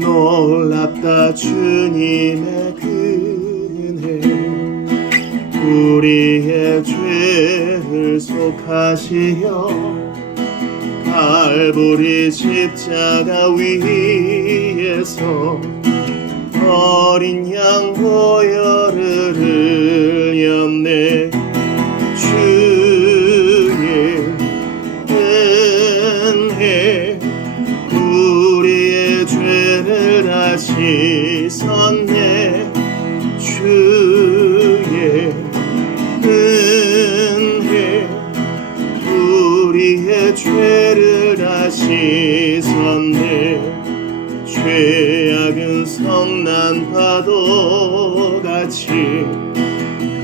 놀랍다 주님의 은혜, 우리의 죄를 속하시어 갈보리 십자가 위에서 어린 양 보혈을 흘렸네. 주의 은혜 우리의 죄를 다 씻었네. 주의 은혜 우리의 죄를 다 씻었네. 죄악은 성난 파도같이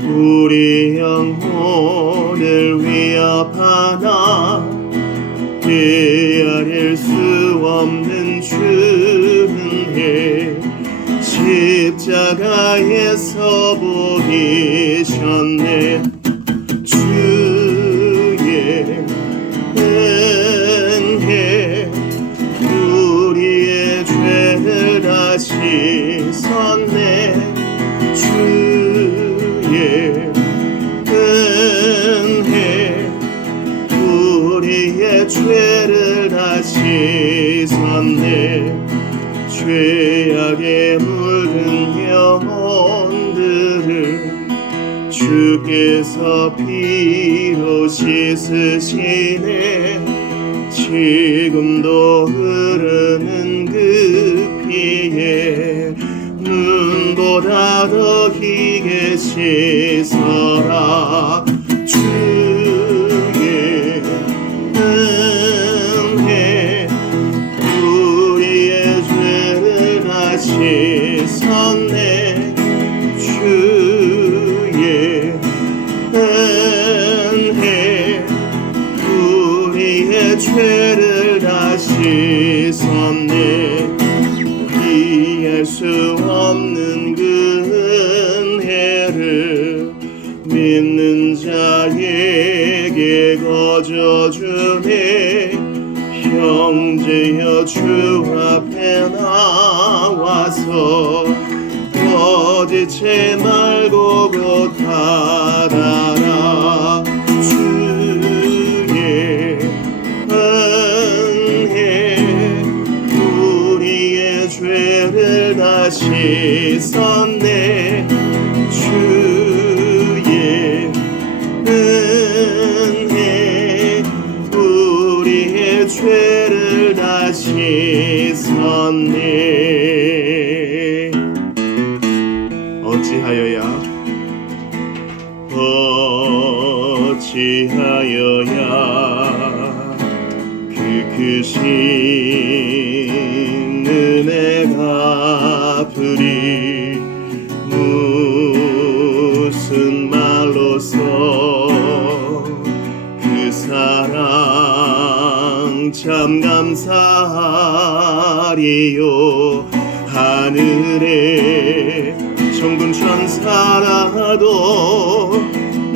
우리 영혼을 위협하나 헤아릴 수 없는 주은혜 십자가에서 보이셨네. 주의 은혜 우리의 죄를 다 씻었네. 주의 은혜 우리의 죄를 다 씻었네. 죄악에 물든 영혼들을 주께서 피로 씻으시네. 지금도 흐르는 그 피에 눈보다 더 희게 씻어라. 주의 은혜 우리의 죄를 다 씻었네. 주의 은혜 우리의 죄를 다 씻었네. 이해할 수 없는 그 은혜를 믿는 자에게 거저주네. 형제여 주 앞에 나와서 거짓지 말고 곧 받아라. 주의 은혜 우리의 죄를 다 씻었네. 주의 은혜 우리의 죄를 다 씻었네. 어찌하여야 그 크신 은혜 갚으리. 무슨 말로써 그 사랑 참 감사하리요. 하늘에 천군 천사라도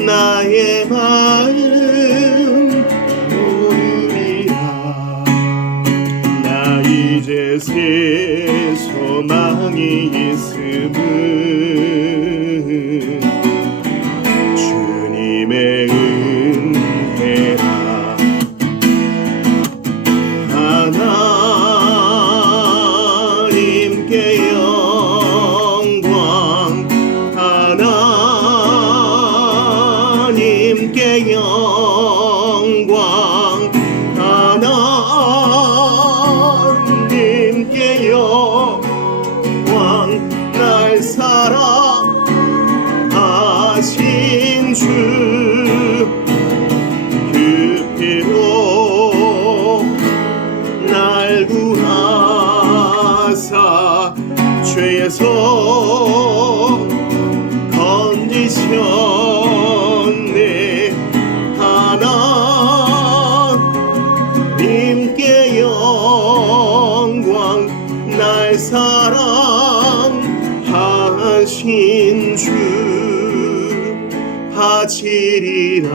나의 마음 모르리라. 나 이제 새 소망이 있음은 주님의 은혜라. 하나님께 영광, 하나님께 영광, 하나님께 영광. 날 사랑하신 주 그 피로 날 구하사 죄에서 건지셨네. 하나님께 영광. 날 사랑하신 주 바치리라.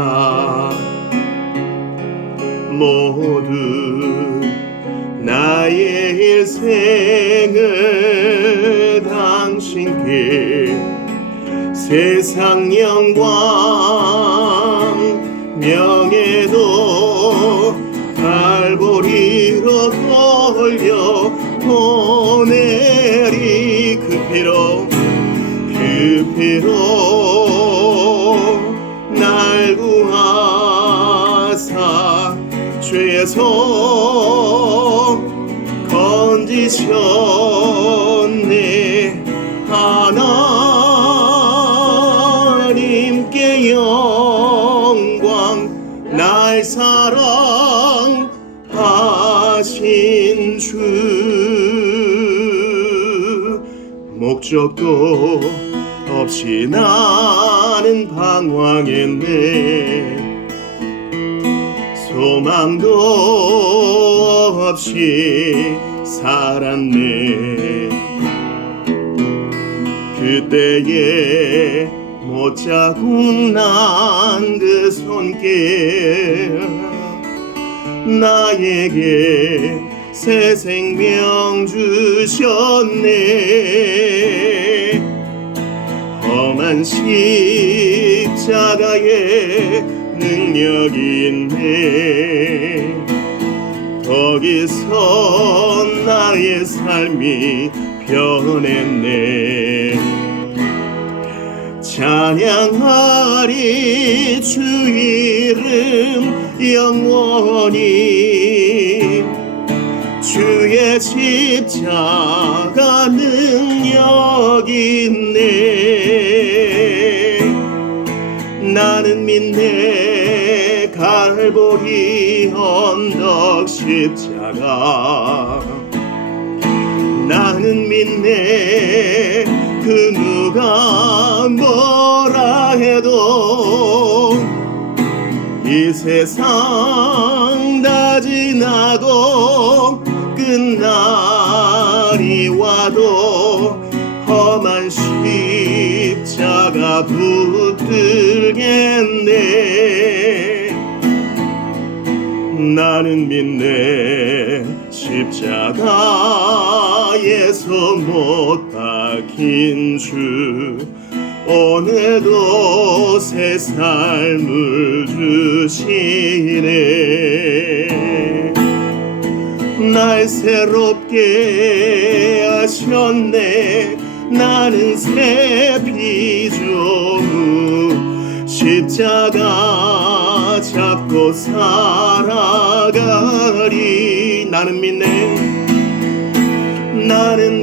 모두 나의 일생 내게 당신께 세상 영광 명예도 갈보리로 돌려 보내리 그 피로 날 구하사 죄에서 건지셨네. 하나님께 영광 날 사랑하신 주. 목적도 없이 나는 방황했네. 소망도 없이 살았네. 그때에 못 자국 난 그 손길 나에게 새 생명 주셨네. 험한 십자가에 능력이 있네. 거기서 나의 삶이 변했네. 찬양하리 주 이름 영원히. 주의 십자가 능력이 있네. 나는 믿네 갈보리 언덕 십자가. 나는 믿네 그 누가 뭐라 해도 이 세상 다 지나고 끝날이 와도 험한 십자가 붙들겠네. 나는 믿네 십자가에서 못 박힌 주. 오늘도 새 삶을 주시네. 날 새롭게 하셨네. 나는 새 피조물 십자가 잡고 살아가리. 나는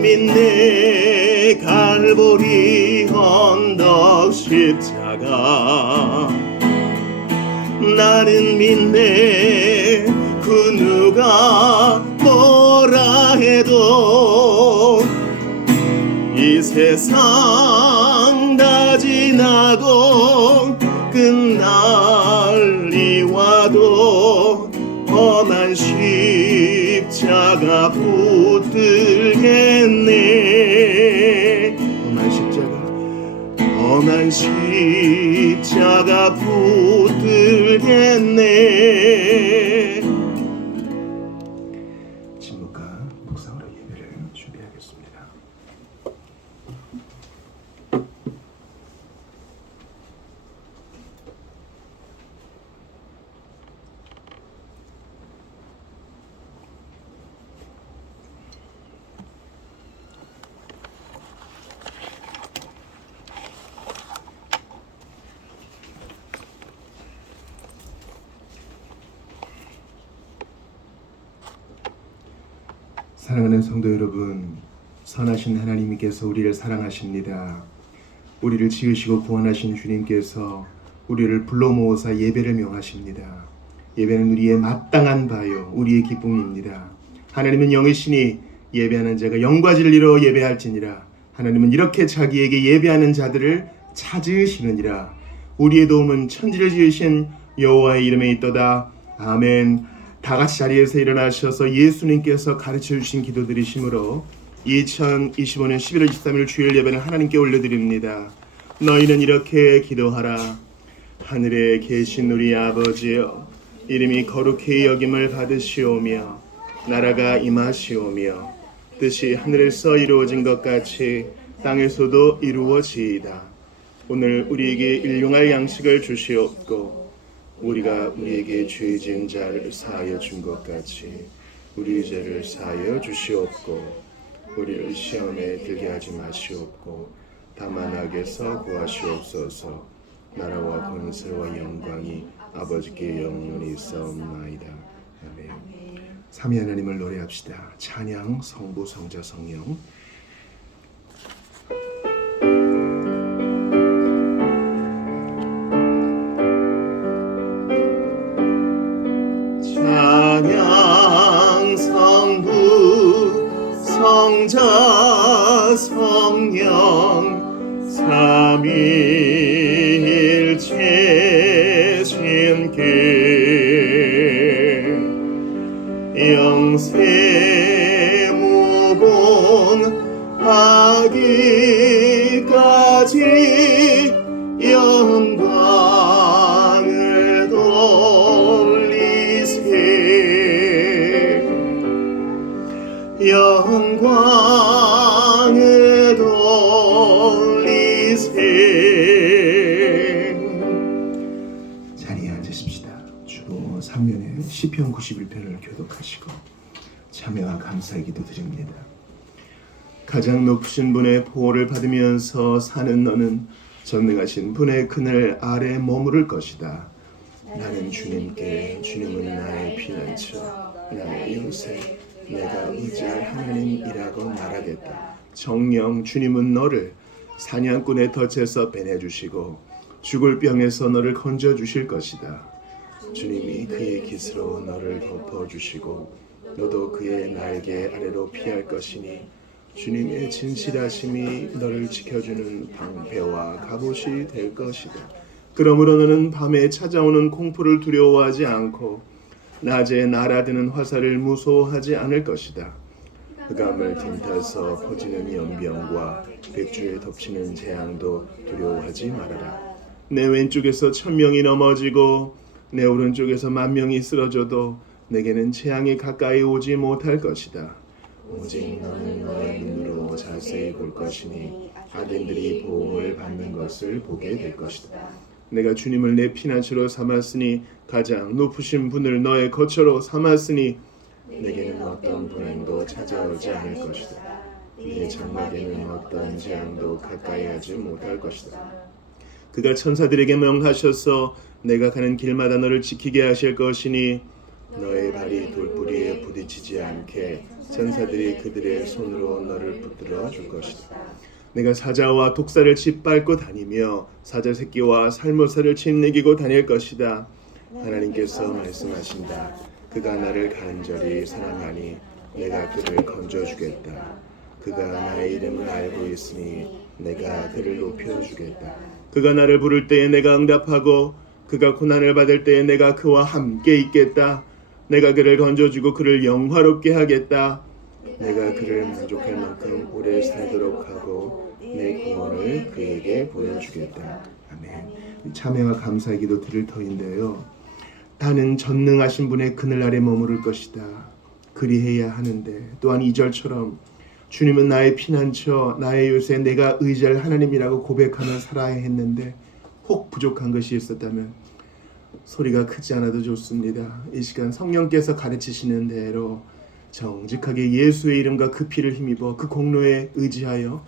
믿네 갈보리 언덕 십자가. 나는 믿네 그 누가 뭐라 해도 이 세상 다 지나고 끝날이 와도 험한 십자가 붙들겠네. 험한 십자가 붙들겠네. 진묵과 묵상으로 예배를 준비하겠습니다. 사랑하는 성도 여러분, 선하신 하나님께서 우리를 사랑하십니다. 우리를 지으시고 구원하신 주님께서 우리를 불러 모으사 예배를 명하십니다. 예배는 우리의 마땅한 바요 우리의 기쁨입니다. 하나님은 영이시니 예배하는 자가 영과 진리로 예배할지니라. 하나님은 이렇게 자기에게 예배하는 자들을 찾으시느니라. 우리의 도움은 천지를 지으신 여호와의 이름에 있도다. 아멘. 다같이 자리에서 일어나셔서 예수님께서 가르쳐주신 기도드리심으로 2025년 11월 23일 주일 예배는 하나님께 올려드립니다. 너희는 이렇게 기도하라. 하늘에 계신 우리 아버지여, 이름이 거룩히 여김을 받으시오며 나라가 임하시오며 뜻이 하늘에서 이루어진 것 같이 땅에서도 이루어지이다. 오늘 우리에게 일용할 양식을 주시옵고 우리가 우리에게 죄 지은 자를 사하여 준 것 같이 우리 죄를 사하여 주시옵고 우리를 시험에 들게 하지 마시옵고 다만 악에서 구하시옵소서. 나라와 권세와 영광이 아버지께 영원히 있사옵나이다. 아멘. 삼위 하나님을 노래합시다. 찬양 성부 성자 성령. 찬양 성부 성자 성령 삼위일체 신께 영세 무공 하기까지 영광을 돌리세 영광을 돌리세. 자리에 앉으십시다. 주보 3면에 시편 91편을 교독하시고 참여와 감사의 기도 드립니다. 가장 높으신 분의 보호를 받으면서 사는 너는 전능하신 분의 그늘 아래 머무를 것이다. 나는 주님께 주님은 나의 피난처 나의 요새 내가 의지할 하나님이라고 말하겠다. 정녕 주님은 너를 사냥꾼의 덫에서 빼내주시고 죽을 병에서 너를 건져주실 것이다. 주님이 그의 깃으로 너를 덮어주시고 너도 그의 날개 아래로 피할 것이니 주님의 진실하심이 너를 지켜주는 방패와 갑옷이 될 것이다. 그러므로 너는 밤에 찾아오는 공포를 두려워하지 않고 낮에 날아드는 화살을 무서워하지 않을 것이다. 흑암을 틈타서 퍼지는 연병과 백주에 덮치는 재앙도 두려워하지 말아라. 내 왼쪽에서 1000명이 넘어지고 내 오른쪽에서 10,000명이 쓰러져도 내게는 재앙이 가까이 오지 못할 것이다. 오직 너는 너의 눈으로 자세히 볼 것이니 악인들이 보응을 받는 것을 보게 될 것이다. 내가 주님을 내 피난처로 삼았으니 가장 높으신 분을 너의 거처로 삼았으니 내게는 어떤 불행도 찾아오지 않을 것이다. 내 장막에는 어떤 재앙도 가까이 하지 못할 것이다. 그가 천사들에게 명하셔서 내가 가는 길마다 너를 지키게 하실 것이니 너의 발이 돌부리에 부딪히지 않게 천사들이 그들의 손으로 너를 붙들어 줄 것이다. 내가 사자와 독사를 짓밟고 다니며 사자 새끼와 살모사를 짓이기고 다닐 것이다. 하나님께서 말씀하신다. 그가 나를 간절히 사랑하니 내가 그를 건져주겠다. 그가 나의 이름을 알고 있으니 내가 그를 높여주겠다. 그가 나를 부를 때에 내가 응답하고 그가 고난을 받을 때에 내가 그와 함께 있겠다. 내가 그를 건져주고 그를 영화롭게 하겠다. 내가 그를 만족할 만큼 오래 살도록 하고 내 구원을 그에게 보여주겠다. 아멘. 참회와 감사의 기도 드릴 터인데요. 나는 전능하신 분의 그늘 아래 머무를 것이다. 그리해야 하는데 또한 2절처럼 주님은 나의 피난처 나의 요새 내가 의지할 하나님이라고 고백하며 살아야 했는데 혹 부족한 것이 있었다면 소리가 크지 않아도 좋습니다. 이 시간 성령께서 가르치시는 대로 정직하게 예수의 이름과 그 피를 힘입어 그 공로에 의지하여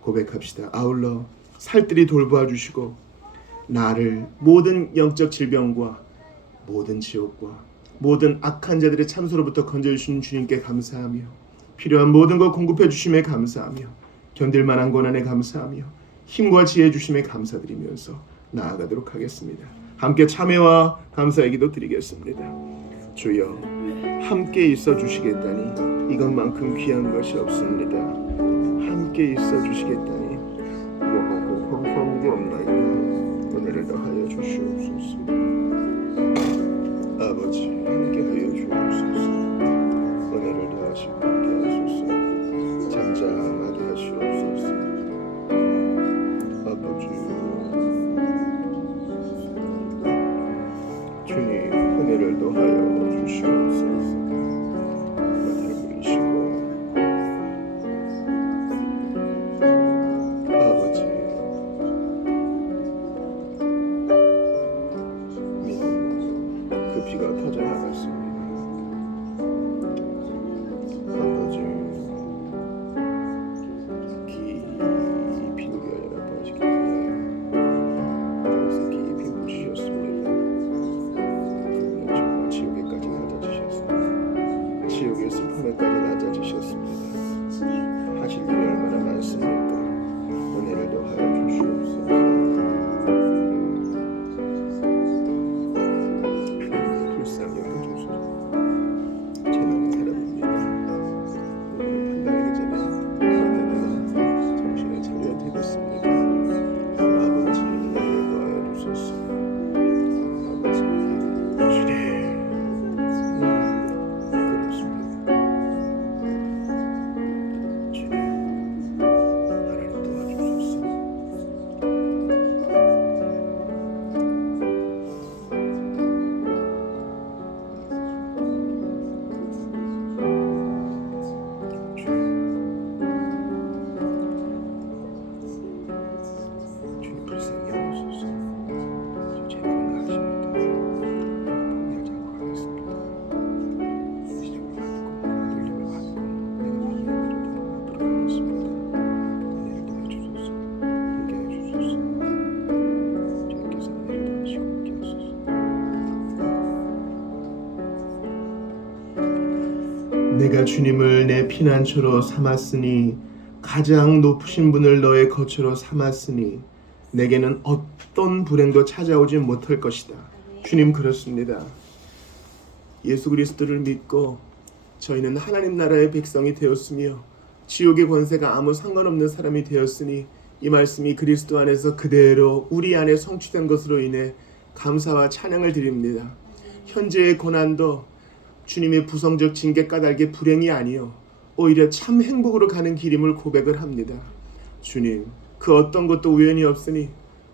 고백합시다. 아울러 살뜰히 돌보아 주시고 나를 모든 영적 질병과 모든 지옥과 모든 악한 자들의 참소로부터 건져주신 주님께 감사하며 필요한 모든 것 공급해 주심에 감사하며 견딜 만한 고난에 감사하며 힘과 지혜 주심에 감사드리면서 나아가도록 하겠습니다. 함께 참회와 감사의 기도 드리겠습니다. 주여 함께 있어 주시겠다니 이것만큼 귀한 것이 없습니다. 함께 있어 주시겠다니 무엇하고 황송한 게 없나이다. 은혜를 더하여 주시옵소서. 아버지 함께하여 주옵소서. 은혜를 더하시고 함께하소서. 잠잠하게 하시옵소서. 아버지 주님 은혜를 더하여 주시옵소서. 나를 부리시고 품에까지 낮아지셨습니다. 하실 일이 얼마나 많습니까? 은혜를 더하여 주시옵소서. 불쌍히 여겨주소서. 재난의 사람입니다. 이거를 판단하기 전에 내가 정신을 차려야 되겠습니다. 아버지, 은혜를 더하여 주소서. 아버지, 주님. 그렇습니다. 주님, 하나님 도와주소서. 주님 불쌍히 여기소서. 저 재난을 하십니다. 포기하지 않고 하겠습니다. 시작을 받고 돌림을 받고 내가 받는 대로 앞으로 가겠습니다. 은혜를 더해주소서. 함께해 주소서. 주님께서 은혜를 더하시고 함께하소서. 내가 주님을 내 피난처로 삼았으니 가장 높으신 분을 너의 거처로 삼았으니 내게는 어떤 불행도 찾아오지 못할 것이다. 주님 그렇습니다. 예수 그리스도를 믿고 저희는 하나님 나라의 백성이 되었으며 지옥의 권세가 아무 상관없는 사람이 되었으니 이 말씀이 그리스도 안에서 그대로 우리 안에 성취된 것으로 인해 감사와 찬양을 드립니다. 현재의 고난도 주님의 부성적 징계 까닭의 불행이 아니요 오히려 참 행복으로 가는 길임을 고백을 합니다. 주님, 그 어떤 것도 우연이 없으니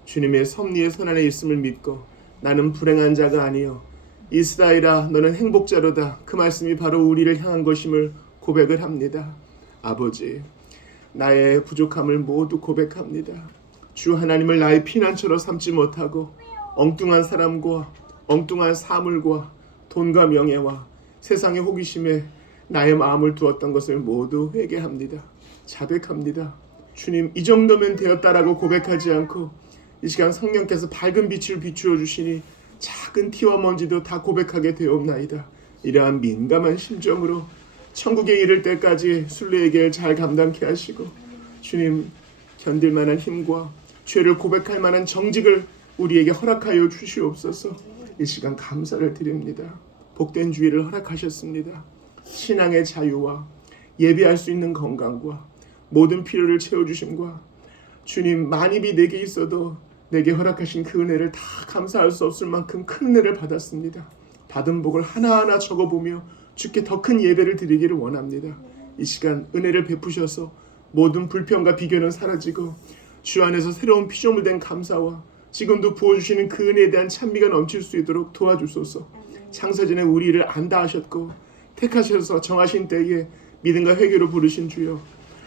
주님의 섭리의 손안에 있음을 믿고 나는 불행한 자가 아니요 이스라엘아 너는 행복자로다. 그 말씀이 바로 우리를 향한 것임을 고백을 합니다. 아버지, 나의 부족함을 모두 고백합니다. 주 하나님을 나의 피난처로 삼지 못하고 엉뚱한 사람과 엉뚱한 사물과 돈과 명예와 세상의 호기심에 나의 마음을 두었던 것을 모두 회개합니다. 자백합니다. 주님, 이 정도면 되었다라고 고백하지 않고 이 시간 성령께서 밝은 빛을 비추어 주시니 작은 티와 먼지도 다 고백하게 되옵나이다. 이러한 민감한 심정으로 천국에 이를 때까지 순례의 길 잘 감당케 하시고 주님, 견딜 만한 힘과 죄를 고백할 만한 정직을 우리에게 허락하여 주시옵소서. 이 시간 감사를 드립니다. 복된 주의를 허락하셨습니다. 신앙의 자유와 예배할 수 있는 건강과 모든 필요를 채워주심과 주님, 만입이 내게 있어도 내게 허락하신 그 은혜를 다 감사할 수 없을 만큼 큰 은혜를 받았습니다. 받은 복을 하나하나 적어보며 주께 더 큰 예배를 드리기를 원합니다. 이 시간 은혜를 베푸셔서 모든 불평과 비교는 사라지고 주 안에서 새로운 피조물 된 감사와 지금도 부어주시는 그 은혜에 대한 찬미가 넘칠 수 있도록 도와주소서. 창세전에 우리를 안다 하셨고 택하셔서 정하신 때에 믿음과 회개로 부르신 주여,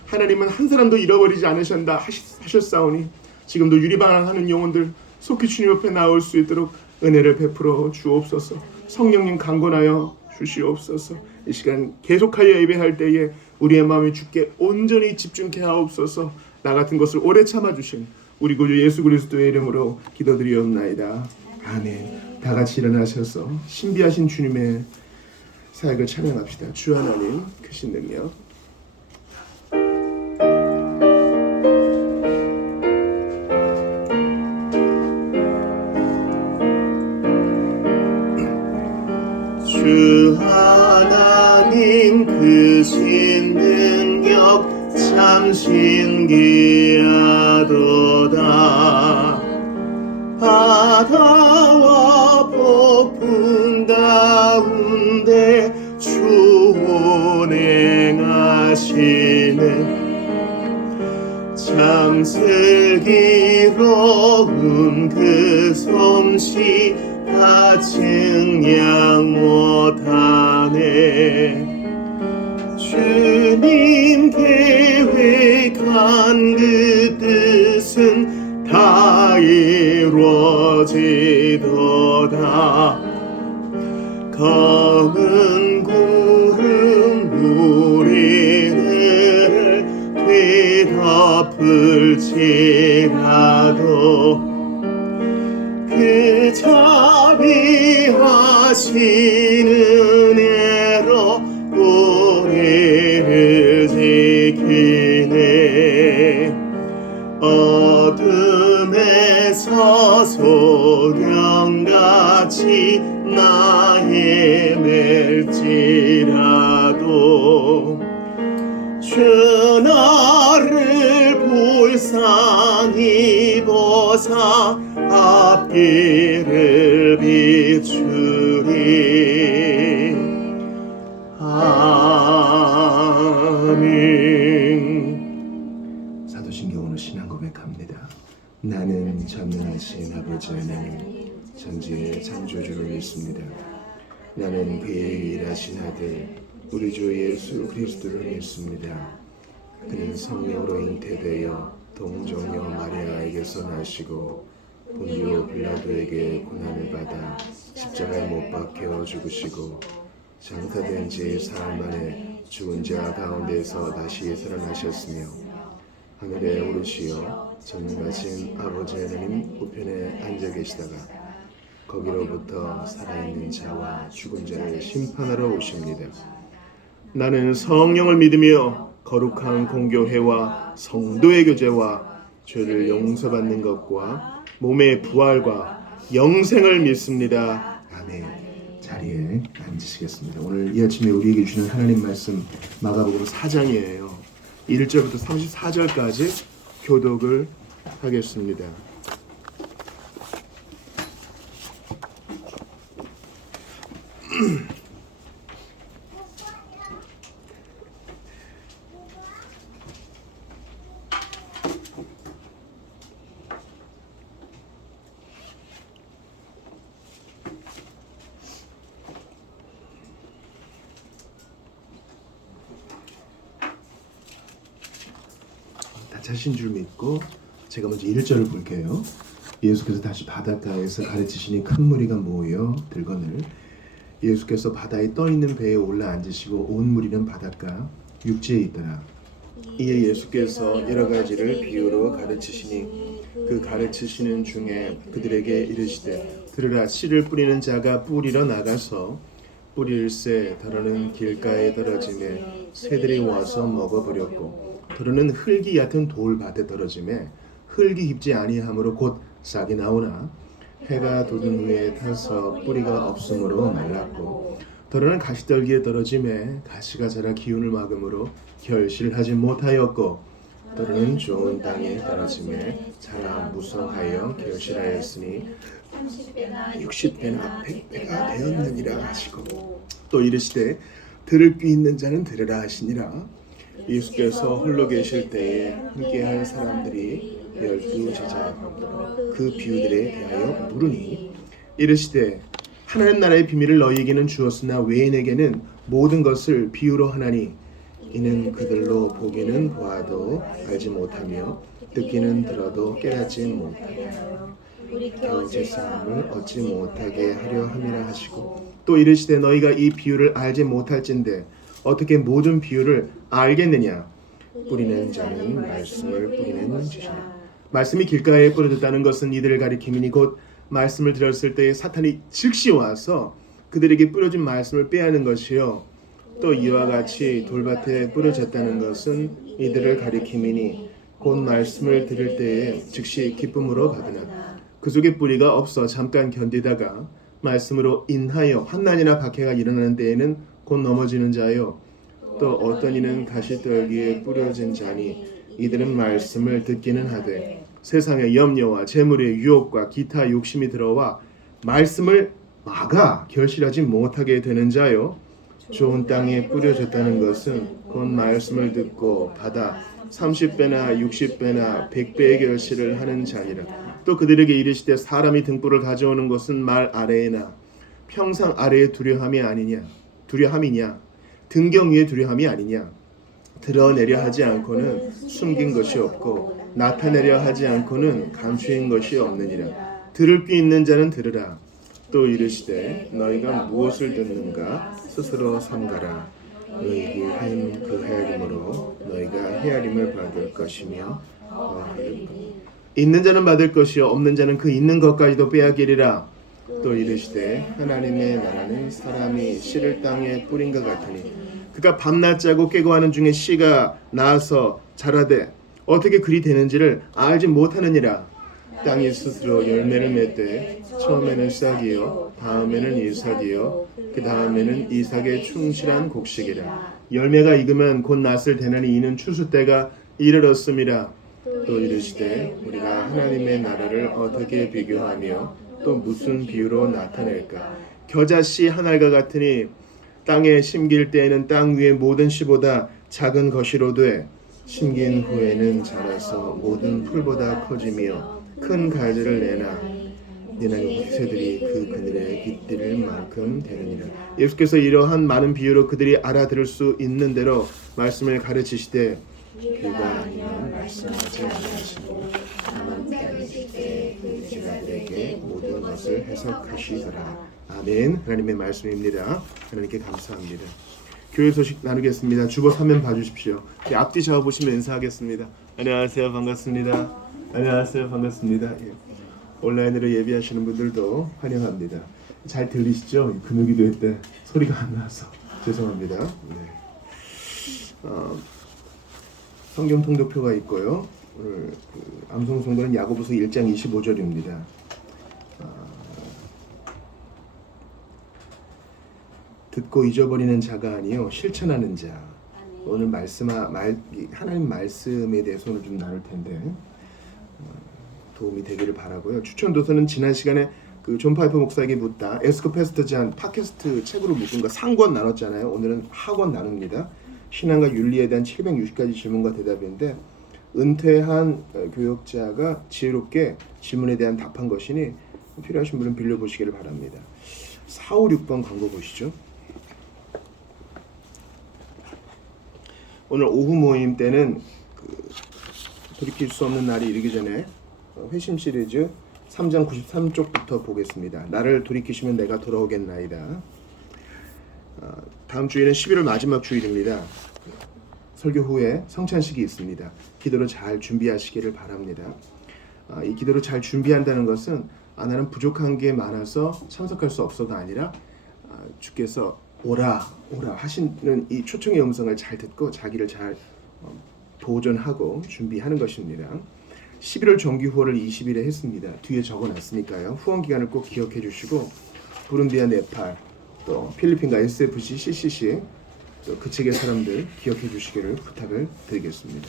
하나님은 한 사람도 잃어버리지 않으신다 하셨사오니 지금도 유리방황하는 영혼들 속히 주님 옆에 나올 수 있도록 은혜를 베풀어 주옵소서. 성령님 강권하여 주시옵소서. 이 시간 계속하여 예배할 때에 우리의 마음이 주께 온전히 집중케 하옵소서. 나 같은 것을 오래 참아주신 우리 구주 예수 그리스도의 이름으로 기도드리옵나이다. 아멘. 다 같이 일어나셔서 신비하신 주님의 사역을 찬양합시다. 주 하나님 크신 능력. 주 하나님 크신 능력 참 신기하도다. 바다와 폭풍 가운데 주 운행하시는 참 슬기로운 그 솜씨 다 증량 못하네. 주님 계획한 그 뜻은 다 이루어지도다. 검은 구름 우리를 뒤덮을지라도 그 자비하신 은혜로 비네 어둠에서 소령같이 나 헤맬지라도 주 나를 불쌍히 보사 앞길을 비추리. 아멘. 사도신경 오늘 신앙 고백합니다. 나는 전능하신 아버지 하나님 전지의 창조주를 믿습니다. 나는 그의 일하신 아들 우리 주 예수 그리스도를 믿습니다. 그는 성령으로 잉태되어 동정녀 마리아에게서 나시고 본디오 빌라도에게 고난을 받아 십자가에 못 박혀 죽으시고 장사된 지 사흘 만에 죽은 자 가운데서 다시 살아나셨으며 하늘에 오르시어 전능하신 아버지 하나님 우편에 앉아 계시다가 거기로부터 살아있는 자와 죽은 자를 심판하러 오십니다. 나는 성령을 믿으며 거룩한 공교회와 성도의 교제와 죄를 용서받는 것과 몸의 부활과 영생을 믿습니다. 아멘. 자리에 앉으시겠습니다. 오늘 이 아침에 우리에게 주는 하나님 말씀 마가복음 4장이에요. 1절부터 34절까지 교독을 하겠습니다. 다 차신 줄 믿고 제가 먼저 1절을 볼게요. 예수께서 다시 바닷가에서 가르치시니 큰 무리가 모여 들거늘 예수께서 바다에 떠있는 배에 올라 앉으시고 온 무리는 바닷가 육지에 있더라. 이에 예수께서 여러 가지를 비유로 가르치시니 그 가르치시는 중에 그들에게 이르시되 들으라. 씨를 뿌리는 자가 뿌리러 나가서 뿌릴새 더러는 길가에 떨어지매 새들이 와서 먹어버렸고 더러는 흙이 얕은 돌밭에 떨어지매 흙이 깊지 아니하므로 곧 싹이 나오나 해가 돋은 후에 타서 뿌리가 없으므로 말랐고 더러는 가시떨기에 떨어지매 가시가 자라 기운을 막음으로 결실하지 못하였고 더러는 좋은 땅에 떨어지매 자라 무성하여 결실하였으니 30배나 60배나 100배가 되었느니라 하시고 또 이르시되 들을 귀 있는 자는 들으라 하시니라. 예수께서 홀로 계실 때에 함께한 사람들이 12제자 그 비유들에 대하여 물으니 이르시되 하나님 나라의 비밀을 너희에게는 주었으나 외인에게는 모든 것을 비유로 하나니 이는 그들로 보기는 보아도 알지 못하며 듣기는 들어도 깨닫지 못하며 겨우 제사함을 얻지 못하게 하려 함이라 하시고 또 이르시되 너희가 이 비유를 알지 못할진대 어떻게 모든 비유를 알겠느냐. 뿌리는 자는 말씀을 뿌리는 짓이라. 말씀이 길가에 뿌려졌다는 것은 이들을 가리킴이니 곧 말씀을 들었을 때에 사탄이 즉시 와서 그들에게 뿌려진 말씀을 빼앗는 것이요 또 이와 같이 돌밭에 뿌려졌다는 것은 이들을 가리킴이니 곧 말씀을 들을 때에 즉시 기쁨으로 받으나 그 속에 뿌리가 없어 잠깐 견디다가 말씀으로 인하여 환난이나 박해가 일어나는 때에는 곧 넘어지는 자요 또 어떤 이는 가시떨기에 뿌려진 자니 이들은 말씀을 듣기는 하되 세상의 염려와 재물의 유혹과 기타 욕심이 들어와 말씀을 막아 결실하지 못하게 되는 자요 좋은 땅에 뿌려졌다는 것은 곧 말씀을 듣고 받아 30배나 60배나 100배의 결실을 하는 자니라. 또 그들에게 이르시되 사람이 등불을 가져오는 것은 말 아래에나 평상 아래에 두려함이냐 등경 위에 두려함이 아니냐. 드러내려 하지 않고는 숨긴 것이 없고 나타내려 하지 않고는 감추인 것이 없느니라. 들을 귀 있는 자는 들으라. 또 이르시되 너희가 무엇을 듣는가 스스로 삼가라. 너희에게 한 그 헤아림으로 너희가 헤아림을 받을 것이며 있는 자는 받을 것이요 없는 자는 그 있는 것까지도 빼앗기리라. 또 이르시되 하나님의 나라는 사람이 씨를 땅에 뿌린 것 같으니 그가 밤낮 자고 깨고 하는 중에 씨가 나서 자라되 어떻게 그리 되는지를 알지 못하느니라. 땅이 스스로 열매를 맺되 처음에는 싹이요 다음에는 이삭이요 그 다음에는 이삭의 충실한 곡식이라. 열매가 익으면 곧 낫을 대나니 이는 추수 때가 이르렀음이라. 또 이르시되 우리가 하나님의 나라를 어떻게 비교하며 또 무슨 비유로 나타낼까. 겨자씨 한 알과 같으니 땅에 심길 때에는 땅 위의 모든 씨보다 작은 것이로되 심긴 후에는 자라서 모든 풀보다 커지며 큰 가지를 내나 니나의 새들이 그 그늘에 깃들 만큼 되느니라. 예수께서 이러한 많은 비유로 그들이 알아들을 수 있는 대로 말씀을 가르치시되 그가 아니면 말씀하지 아니하시고 다만 가르칠 때그 제자들에게 모든 것을 해석하시더라. 아멘. 하나님의 말씀입니다. 하나님께 감사합니다. 교회 소식 나누겠습니다. 주보 화면 봐주십시오. 앞뒤 좌우 보시면 인사하겠습니다. 안녕하세요. 반갑습니다. 안녕하세요. 반갑습니다. 예. 온라인으로 예비하시는 분들도 환영합니다. 잘 들리시죠? 금요기도회 때 소리가 안 나서 죄송합니다. 네. 성경 통독표가 있고요. 오늘 암송 성도는 야고보서 1장 25절입니다. 듣고 잊어버리는 자가 아니요 실천하는 자. 오늘 하나님 말씀에 대해서 오늘 좀 나눌 텐데 도움이 되기를 바라고요. 추천 도서는 지난 시간에 존 파이퍼 목사에게 묻다 에스커 패스터 잔 팟캐스트 책으로 묶은 거 상권 나눴잖아요. 오늘은 하권 나눕니다. 신앙과 윤리에 대한 760가지 질문과 대답인데 은퇴한 교역자가 지혜롭게 질문에 대한 답한 것이니 필요하신 분은 빌려보시기를 바랍니다. 4, 5, 6번 광고 보시죠. 오늘 오후 모임 때는 돌이킬 수 없는 날이 이르기 전에 회심 시리즈 3장 93쪽부터 보겠습니다. 나를 돌이키시면 내가 돌아오겠나이다. 다음 주일은 11월 마지막 주일입니다. 설교 후에 성찬식이 있습니다. 기도로 잘 준비하시기를 바랍니다. 이 기도로 잘 준비한다는 것은 나는 부족한 게 많아서 참석할 수 없어가 아니라 주께서 오라 하시는 이 초청의 음성을 잘 듣고 자기를 잘 보존하고 준비하는 것입니다. 11월 정기 후원을 20일에 했습니다. 뒤에 적어놨으니까요. 후원 기간을 꼭 기억해 주시고 부룬디아, 네팔, 또 필리핀과 SFC, CCC 또 그 책의 사람들 기억해 주시기를 부탁을 드리겠습니다.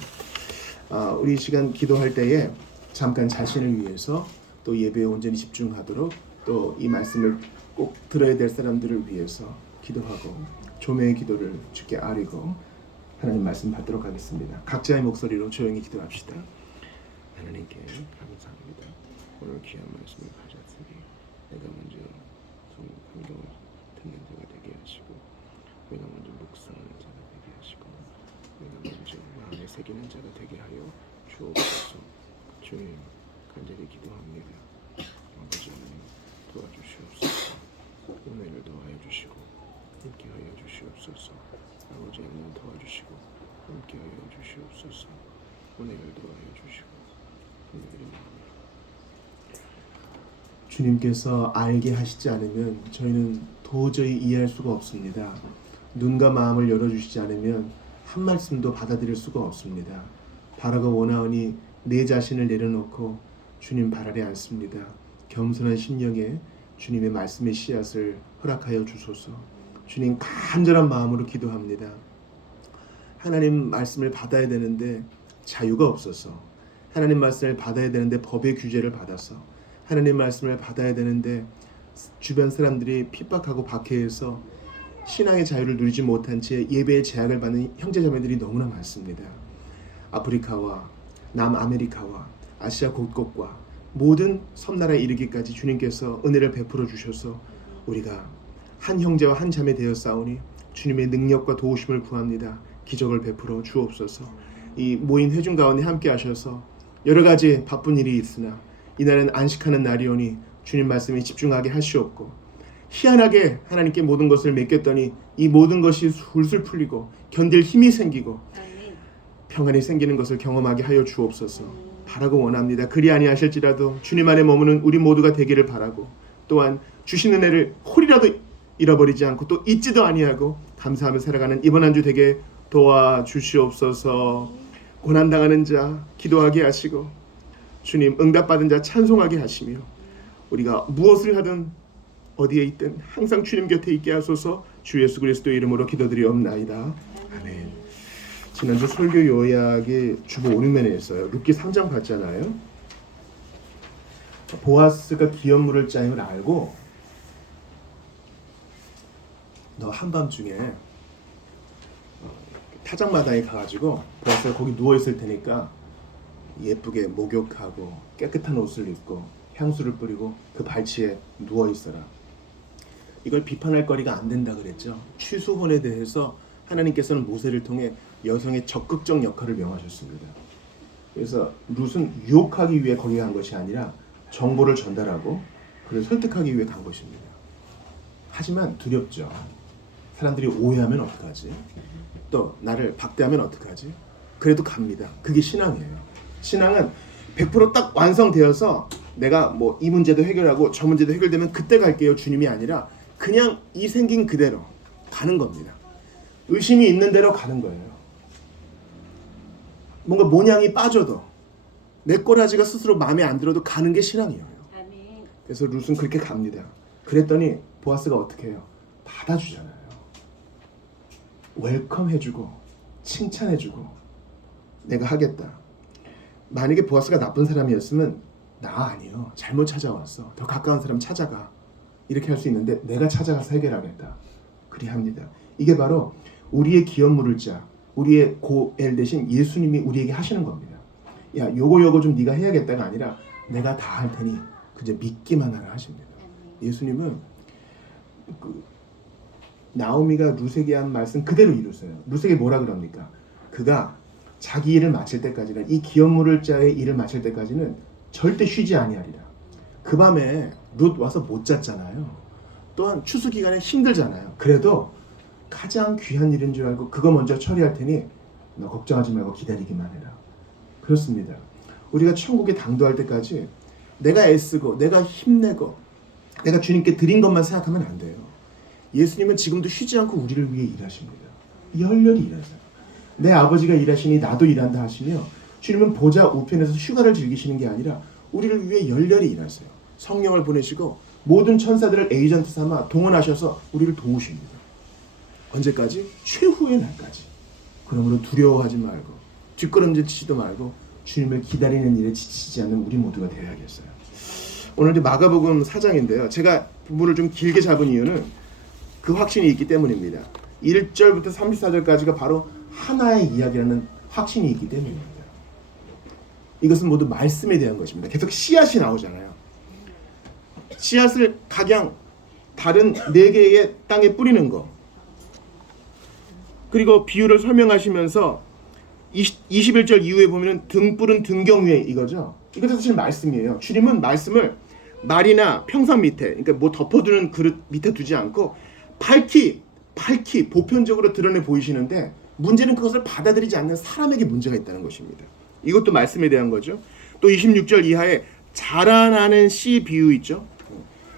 우리 이 시간 기도할 때에 잠깐 자신을 위해서 또 예배에 온전히 집중하도록 또 이 말씀을 꼭 들어야 될 사람들을 위해서 기도하고 조명의 기도를 주께 아뢰고 하나님 말씀 받도록 하겠습니다. 각자의 목소리로 조용히 기도합시다. 하나님께 감사합니다. 오늘 귀한 말씀을 가졌으니 내가 먼저 성경을 듣는 자가 되게 하시고 내가 먼저 묵상하는 자가 되게 하시고 내가 먼저 마음에 새기는 자가 되게 하여 주옵소서. 주님 간절히 기도합니다. 아버지 하나님 도와주시옵소서. 오늘을 도와여 주시고 함께하여 주시옵소서. 아버지 하나님 도와주시고 함께하여 주시옵소서. 오늘을 도와여 주시고 주님께서 알게 하시지 않으면 저희는 도저히 이해할 수가 없습니다. 눈과 마음을 열어주시지 않으면 한 말씀도 받아들일 수가 없습니다. 바라고 원하오니 내 자신을 내려놓고 주님 발 아래 앉습니다. 겸손한 심령에 주님의 말씀의 씨앗을 허락하여 주소서. 주님 간절한 마음으로 기도합니다. 하나님 말씀을 받아야 되는데 자유가 없어서 하나님 말씀을 받아야 되는데 법의 규제를 받아서 하나님 말씀을 받아야 되는데 주변 사람들이 핍박하고 박해해서 신앙의 자유를 누리지 못한 채 예배의 제약을 받는 형제자매들이 너무나 많습니다. 아프리카와 남아메리카와 아시아 곳곳과 모든 섬나라에 이르기까지 주님께서 은혜를 베풀어 주셔서 우리가 한 형제와 한 자매 되어 싸우니 주님의 능력과 도우심을 구합니다. 기적을 베풀어 주옵소서. 이 모인 회중 가운데 함께 하셔서 여러 가지 바쁜 일이 있으나 이날은 안식하는 날이오니 주님 말씀에 집중하게 하시옵고 희한하게 하나님께 모든 것을 맡겼더니 이 모든 것이 술술 풀리고 견딜 힘이 생기고 평안이 생기는 것을 경험하게 하여 주옵소서. 바라고 원합니다. 그리 아니하실지라도 주님 안에 머무는 우리 모두가 되기를 바라고 또한 주신 은혜를 홀이라도 잃어버리지 않고 또 잊지도 아니하고 감사하며 살아가는 이번 한 주 되게 도와주시옵소서. 고난당하는 자 기도하게 하시고 주님 응답받은 자 찬송하게 하시며 우리가 무엇을 하든 어디에 있든 항상 주님 곁에 있게 하소서. 주 예수 그리스도의 이름으로 기도드리옵나이다. 아멘. 지난주 설교 요약의 주보 오르면에 있어요. 룻기 3장 봤잖아요. 보아스가 기업물을 짜임을 알고 너 한밤중에 타작마당에 가가지고 보아스가 거기 누워있을 테니까 예쁘게 목욕하고 깨끗한 옷을 입고 향수를 뿌리고 그 발치에 누워있어라. 이걸 비판할 거리가 안 된다 그랬죠. 취수혼에 대해서 하나님께서는 모세를 통해 여성의 적극적 역할을 명하셨습니다. 그래서 룻은 유혹하기 위해 거기 간 것이 아니라 정보를 전달하고 그를 설득하기 위해 간 것입니다. 하지만 두렵죠. 사람들이 오해하면 어떡하지? 또 나를 박대하면 어떡하지? 그래도 갑니다. 그게 신앙이에요. 신앙은 100%딱 완성되어서 내가 뭐 이 문제도 해결하고 저 문제도 해결되면 그때 갈게요 주님이 아니라 그냥 이 생긴 그대로 가는 겁니다. 의심이 있는 대로 가는 거예요. 뭔가 모양이 빠져도 내 꼬라지가 스스로 마음에 안 들어도 가는 게 신앙이에요. 그래서 룻은 그렇게 갑니다. 그랬더니 보아스가 어떻게 해요? 받아주잖아요. 웰컴 해주고 칭찬해주고 내가 하겠다. 만약에 보아스가 나쁜 사람이었으면 나 아니요. 잘못 찾아왔어. 더 가까운 사람 찾아가. 이렇게 할 수 있는데 내가 찾아가서 해결하겠다. 그리 합니다. 이게 바로 우리의 기업물을 짜 우리의 고엘 대신 예수님이 우리에게 하시는 겁니다. 야 요거 좀 네가 해야겠다가 아니라 내가 다 할 테니 그저 믿기만 하라 하십니다. 예수님은 나오미가 룻에게 한 말씀 그대로 이루세요. 룻에게 뭐라 그럽니까? 그가 자기 일을 마칠 때까지는 이 기업물을 짜의 일을 마칠 때까지는 절대 쉬지 아니하리라. 그 밤에 룻 와서 못 잤잖아요. 또한 추수 기간에 힘들잖아요. 그래도 가장 귀한 일인 줄 알고 그거 먼저 처리할 테니 너 걱정하지 말고 기다리기만 해라. 그렇습니다. 우리가 천국에 당도할 때까지 내가 애쓰고 내가 힘내고 내가 주님께 드린 것만 생각하면 안 돼요. 예수님은 지금도 쉬지 않고 우리를 위해 일하십니다. 열렬히 일하세요. 내 아버지가 일하시니 나도 일한다 하시며 주님은 보좌 우편에서 휴가를 즐기시는 게 아니라 우리를 위해 열렬히 일하세요. 성령을 보내시고 모든 천사들을 에이전트 삼아 동원하셔서 우리를 도우십니다. 언제까지? 최후의 날까지. 그러므로 두려워하지 말고 뒷걸음질치지도 말고 주님을 기다리는 일에 지치지 않는 우리 모두가 되어야겠어요. 오늘 마가복음 4장인데요. 제가 부분을 좀 길게 잡은 이유는 그 확신이 있기 때문입니다. 1절부터 34절까지가 바로 하나의 이야기라는 확신이 있기 때문입니다. 이것은 모두 말씀에 대한 것입니다. 계속 씨앗이 나오잖아요. 씨앗을 각양 다른 4개의 땅에 뿌리는 거. 그리고 비유를 설명하시면서 21절 이후에 보면 등불은 등경 위에 이거죠. 이것도 사실 말씀이에요. 주님은 말씀을 말이나 평상 밑에 그러니까 뭐 덮어두는 그릇 밑에 두지 않고 밝히 보편적으로 드러내 보이시는데 문제는 그것을 받아들이지 않는 사람에게 문제가 있다는 것입니다. 이것도 말씀에 대한 거죠. 또 26절 이하에 자라나는 씨 비유 있죠.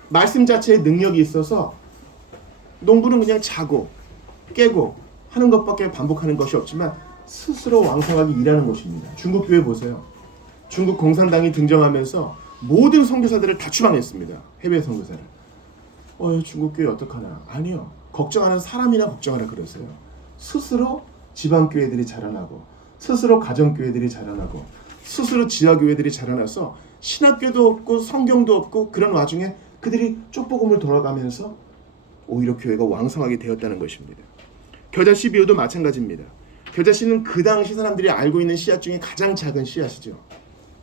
말씀 자체에 능력이 있어서 농부는 그냥 자고 깨고 하는 것밖에 반복하는 것이 없지만 스스로 왕성하게 일하는 것입니다. 중국 교회 보세요. 중국 공산당이 등장하면서 모든 선교사들을 다 추방했습니다. 해외 선교사를. 중국 교회 어떡하나? 아니요. 걱정하는 사람이나 걱정하라 그러세요. 스스로 지방교회들이 자라나고 스스로 가정교회들이 자라나고 스스로 지하교회들이 자라나서 신학교도 없고 성경도 없고 그런 와중에 그들이 쪽복음을 돌아가면서 오히려 교회가 왕성하게 되었다는 것입니다. 겨자씨 비유도 마찬가지입니다. 겨자씨는 그 당시 사람들이 알고 있는 씨앗 중에 가장 작은 씨앗이죠.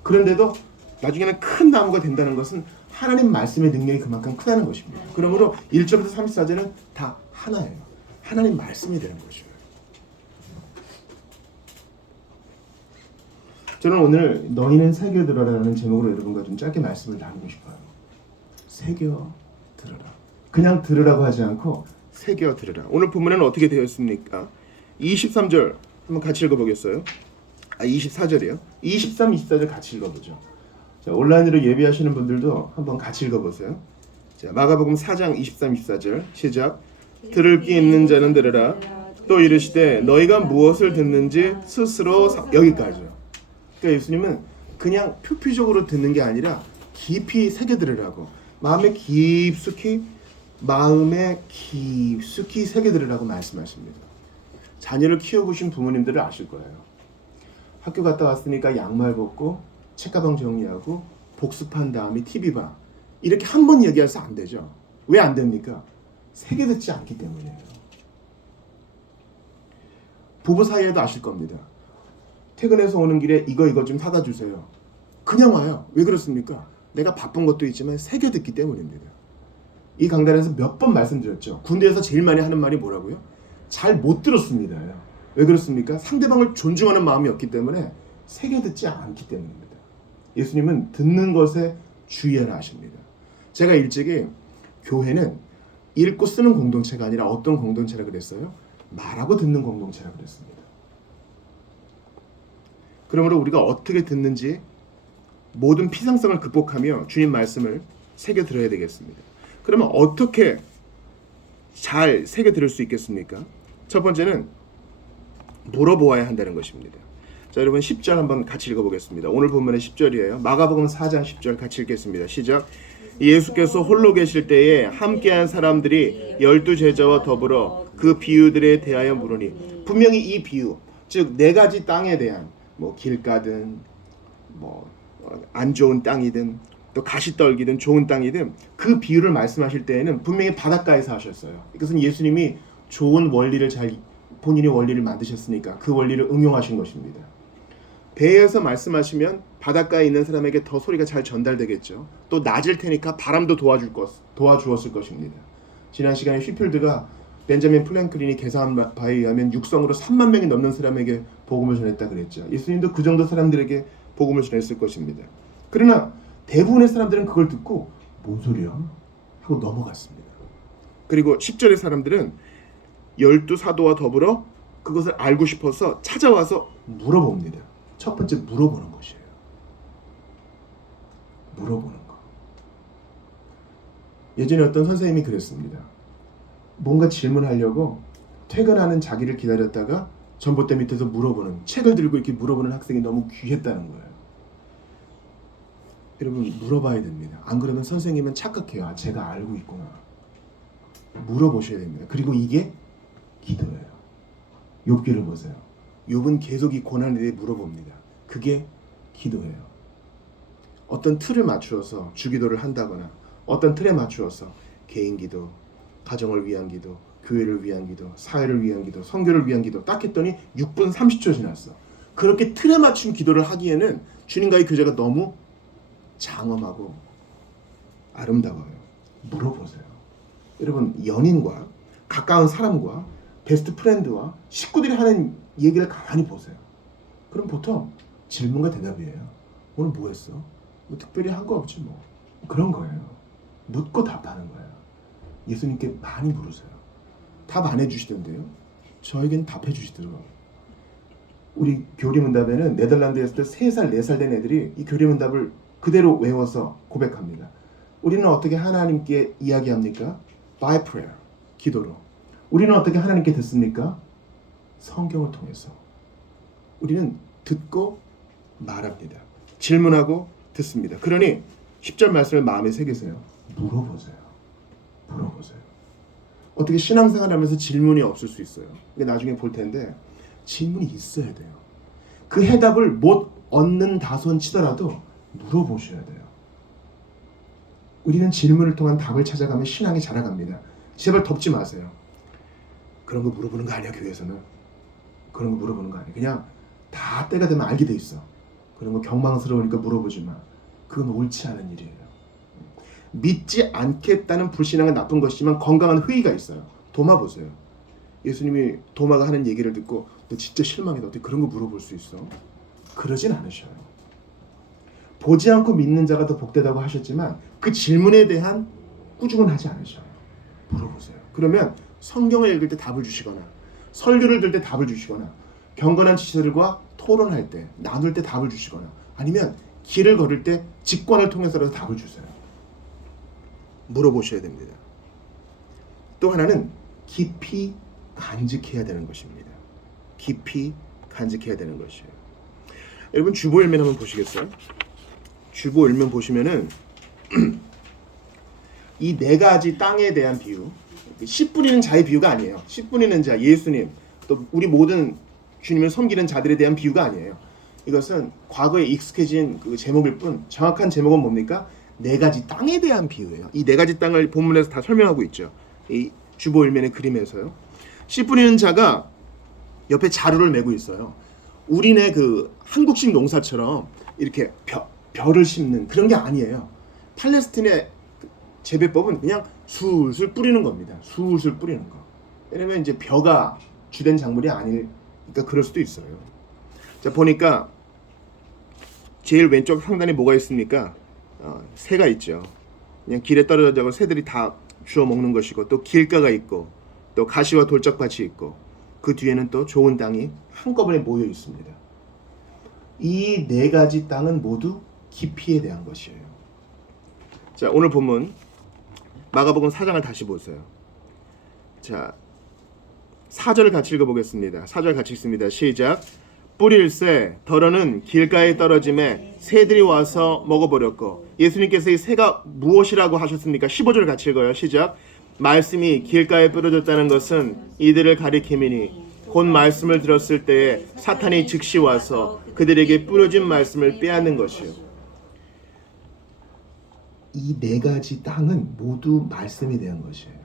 그런데도 나중에는 큰 나무가 된다는 것은 하나님 말씀의 능력이 그만큼 크다는 것입니다. 그러므로 1절부터 34절은 다 하나예요. 하나님 말씀이 되는 것이에요. 저는 오늘 너희는 새겨들어라라는 제목으로 여러분과 좀 짧게 말씀을 나누고 싶어요. 새겨들어라. 그냥 들으라고 하지 않고 새겨들으라. 오늘 본문에는 어떻게 되어 있습니까? 23절 한번 같이 읽어보겠어요? 24절이요. 23, 24절 같이 읽어보죠. 자, 온라인으로 예배하시는 분들도 한번 같이 읽어보세요. 자, 마가복음 4장 23, 24절 시작. 들을 귀 있는 자는 들으라. 또 이르시되 너희가 무엇을 듣는지 스스로 여기까지요. 그러니까 예수님은 그냥 표피적으로 듣는 게 아니라 깊이 새겨 들으라고, 마음에 깊숙이 새겨 들으라고 말씀하십니다. 자녀를 키워보신 부모님들을 아실 거예요. 학교 갔다 왔으니까 양말 벗고 책가방 정리하고 복습한 다음에 TV 봐, 이렇게 한 번 얘기해서 안 되죠. 왜 안 됩니까? 새겨 듣지 않기 때문이에요. 부부 사이에도 아실 겁니다. 퇴근해서 오는 길에 이거 좀 사다 주세요. 그냥 와요. 왜 그렇습니까? 내가 바쁜 것도 있지만 새겨 듣기 때문입니다. 이 강단에서 몇 번 말씀드렸죠. 군대에서 제일 많이 하는 말이 뭐라고요? 잘 못 들었습니다. 왜 그렇습니까? 상대방을 존중하는 마음이 없기 때문에 새겨 듣지 않기 때문입니다. 예수님은 듣는 것에 주의하라 하십니다. 제가 일찍이 교회는 읽고 쓰는 공동체가 아니라 어떤 공동체라 그랬어요? 말하고 듣는 공동체라 그랬습니다. 그러므로 우리가 어떻게 듣는지 모든 피상성을 극복하며 주님 말씀을 새겨 들어야 되겠습니다. 그러면 어떻게 잘 새겨 들을 수 있겠습니까? 첫 번째는 물어보아야 한다는 것입니다. 자, 여러분 10절 한번 같이 읽어보겠습니다. 오늘 본문의 10절이에요. 마가복음 4장 10절 같이 읽겠습니다. 시작. 예수께서 홀로 계실 때에 함께한 사람들이 12제자와 더불어 그 비유들에 대하여 물으니, 분명히 이 비유, 즉 네 가지 땅에 대한, 뭐 길가든 뭐 안 좋은 땅이든 또 가시떨기든 좋은 땅이든 그 비유를 말씀하실 때에는 분명히 바닷가에서 하셨어요. 이것은 예수님이 좋은 원리를 본인이 원리를 만드셨으니까 그 원리를 응용하신 것입니다. 배에서 말씀하시면 바닷가에 있는 사람에게 더 소리가 잘 전달되겠죠. 또 낮을 테니까 바람도 도와주었을 것입니다. 지난 시간에 휘필드가 벤자민 플랭클린이 계산한 바에 의하면 육성으로 3만 명이 넘는 사람에게 복음을 전했다 그랬죠. 예수님도 그 정도 사람들에게 복음을 전했을 것입니다. 그러나 대부분의 사람들은 그걸 듣고 뭔 소리야? 하고 넘어갔습니다. 그리고 10절의 사람들은 12사도와 더불어 그것을 알고 싶어서 찾아와서 물어봅니다. 첫 번째 물어보는 것이에요. 물어보는 거. 예전에 어떤 선생님이 그랬습니다. 뭔가 질문하려고 퇴근하는 자기를 기다렸다가 전봇대 밑에서 물어보는, 책을 들고 이렇게 물어보는 학생이 너무 귀했다는 거예요. 여러분, 물어봐야 됩니다. 안 그러면 선생님은 착각해요. 아, 제가 알고 있구나. 물어보셔야 됩니다. 그리고 이게 기도예요. 욥기를 보세요. 욥은 계속 이 고난에 대해 물어봅니다. 그게 기도예요. 어떤 틀을 맞추어서 주기도를 한다거나 어떤 틀에 맞추어서 개인 기도, 가정을 위한 기도, 교회를 위한 기도, 사회를 위한 기도, 선교를 위한 기도 딱 했더니 6분 30초 지났어. 그렇게 틀에 맞춘 기도를 하기에는 주님과의 교제가 너무 장엄하고 아름다워요. 물어보세요. 여러분, 연인과 가까운 사람과 베스트 프렌드와 식구들이 하는 얘기를 가만히 보세요. 그럼 보통 질문과 대답이에요. 오늘 뭐 했어? 뭐 특별히 한 거 없지 뭐. 그런 거예요. 묻고 답하는 거예요. 예수님께 많이 물으세요. 답 안 해주시던데요. 저에겐 답해 주시더라고요. 우리 교리문답에는 네덜란드에 있을 때 3살, 4살 된 애들이 이 교리문답을 그대로 외워서 고백합니다. 우리는 어떻게 하나님께 이야기합니까? By prayer, 기도로. 우리는 어떻게 하나님께 듣습니까? 성경을 통해서. 우리는 듣고 말합니다. 질문하고 듣습니다. 그러니 10절 말씀을 마음에 새기세요. 물어보세요. 물어보세요. 어떻게 신앙생활하면서 질문이 없을 수 있어요? 근데 나중에 볼 텐데 질문이 있어야 돼요. 그 해답을 못 얻는 다손 치더라도 물어보셔야 돼요. 우리는 질문을 통한 답을 찾아가면 신앙이 자라갑니다. 제발 덮지 마세요. 그런 거 물어보는 거 아니야, 교회에서는. 그런 거 물어보는 거 아니야. 그냥 다 때가 되면 알게 돼 있어. 그런 거 경망스러우니까 물어보지 마. 그건 옳지 않은 일이에요. 믿지 않겠다는 불신앙은 나쁜 것이지만 건강한 회의가 있어요. 도마 보세요. 예수님이 도마가 하는 얘기를 듣고 너 진짜 실망이다. 어떻게 그런 거 물어볼 수 있어? 그러진 않으셔요. 보지 않고 믿는 자가 더 복되다고 하셨지만 그 질문에 대한 꾸중은 하지 않으셔요. 물어보세요. 그러면 성경을 읽을 때 답을 주시거나 설교를 들 때 답을 주시거나 경건한 지체들과 토론할 때 나눌 때 답을 주시거나 아니면 길을 걸을 때 직관을 통해서라도 답을 주세요. 물어보셔야 됩니다. 또 하나는 깊이 간직해야 되는 것입니다. 깊이 간직해야 되는 것이에요. 여러분 주보일면 한번 보시겠어요? 주보일면 보시면은 이 네 가지 땅에 대한 비유, 씨 뿌리는 자의 비유가 아니에요. 씨 뿌리는 자, 예수님, 또 우리 모든 주님을 섬기는 자들에 대한 비유가 아니에요. 이것은 과거에 익숙해진 그 제목일 뿐 정확한 제목은 뭡니까? 네 가지 땅에 대한 비유예요. 이 네 가지 땅을 본문에서 다 설명하고 있죠. 이 주보일면의 그림에서요. 씨 뿌리는 자가 옆에 자루를 메고 있어요. 우리네 그 한국식 농사처럼 이렇게 벼를 심는 그런 게 아니에요. 팔레스틴의 재배법은 그냥 술술 뿌리는 겁니다. 술술 뿌리는 거. 왜냐면 이제 벼가 주된 작물이 아니니까 그럴 수도 있어요. 자 보니까 제일 왼쪽 상단에 뭐가 있습니까? 새가 있죠. 그냥 길에 떨어져서 새들이 다 주워 먹는 것이고, 또 길가가 있고, 또 가시와 돌짝밭이 있고, 그 뒤에는 또 좋은 땅이 한꺼번에 모여 있습니다. 이 네 가지 땅은 모두 깊이에 대한 것이에요. 자 오늘 본문 마가복음 4장을 다시 보세요. 자 4절을 같이 읽어보겠습니다. 4절 같이 읽습니다. 시작. 뿌릴새 덜어는 길가에 떨어짐에 새들이 와서 먹어버렸고. 예수님께서 이 새가 무엇이라고 하셨습니까? 15절 같이 읽어요. 시작. 말씀이 길가에 뿌려졌다는 것은 이들을 가리킴이니 곧 말씀을 들었을 때에 사탄이 즉시 와서 그들에게 뿌려진 말씀을 빼앗는 것이요. 이 네 가지 땅은 모두 말씀에 대한 것이에요.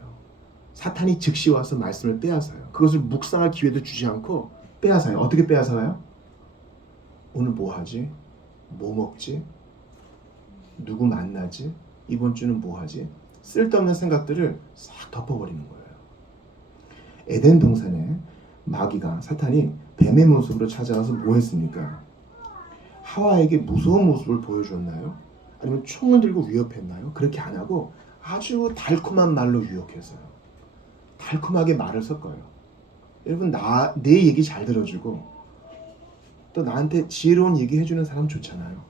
사탄이 즉시 와서 말씀을 빼앗아요. 그것을 묵상할 기회도 주지 않고 빼앗아요. 어떻게 빼앗아요? 오늘 뭐 하지? 뭐 먹지? 누구 만나지? 이번 주는 뭐 하지? 쓸데없는 생각들을 싹 덮어버리는 거예요. 에덴 동산에 마귀가, 사탄이 뱀의 모습으로 찾아와서 뭐 했습니까? 하와에게 무서운 모습을 보여줬나요? 아니면 총을 들고 위협했나요? 그렇게 안 하고 아주 달콤한 말로 유혹했어요. 달콤하게 말을 섞어요. 여러분 내 얘기 잘 들어주고 또 나한테 지혜로운 얘기 해주는 사람 좋잖아요.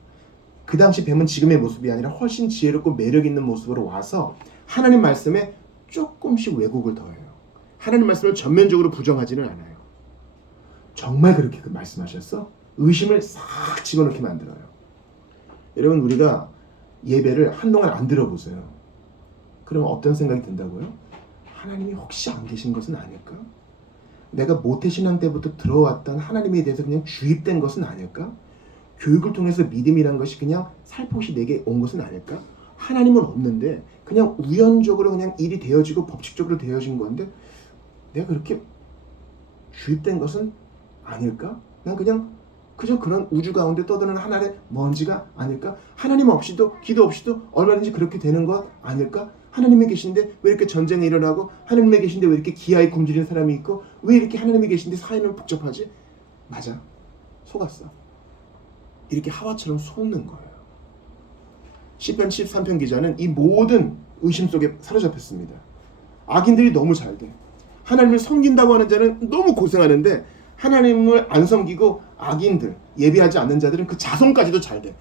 그 당시 뱀은 지금의 모습이 아니라 훨씬 지혜롭고 매력 있는 모습으로 와서 하나님 말씀에 조금씩 왜곡을 더해요. 하나님 말씀을 전면적으로 부정하지는 않아요. 정말 그렇게 말씀하셨어? 의심을 싹 집어넣게 만들어요. 여러분 우리가 예배를 한동안 안 들어보세요. 그러면 어떤 생각이 든다고요? 하나님이 혹시 안 계신 것은 아닐까? 내가 모태신앙 때부터 들어왔던 하나님에 대해서 그냥 주입된 것은 아닐까? 교육을 통해서 믿음이란 것이 그냥 살포시 내게 온 것은 아닐까? 하나님은 없는데 그냥 우연적으로 그냥 일이 되어지고 법칙적으로 되어진 건데 내가 그렇게 주입된 것은 아닐까? 난 그냥 그저 그런 우주 가운데 떠드는 하나의 먼지가 아닐까? 하나님 없이도 기도 없이도 얼마든지 그렇게 되는 것 아닐까? 하나님이 계신데 왜 이렇게 전쟁이 일어나고 하나님이 계신데 왜 이렇게 기아에 굶주린 사람이 있고 왜 이렇게 하나님이 계신데 사회는 복잡하지? 맞아. 속았어. 이렇게 하와처럼 속는 거예요. 시편 13편 기자는 이 모든 의심 속에 사로잡혔습니다. 악인들이 너무 잘 돼. 하나님을 섬긴다고 하는 자는 너무 고생하는데 하나님을 안 섬기고 악인들, 예배하지 않는 자들은 그 자손까지도 잘 돼.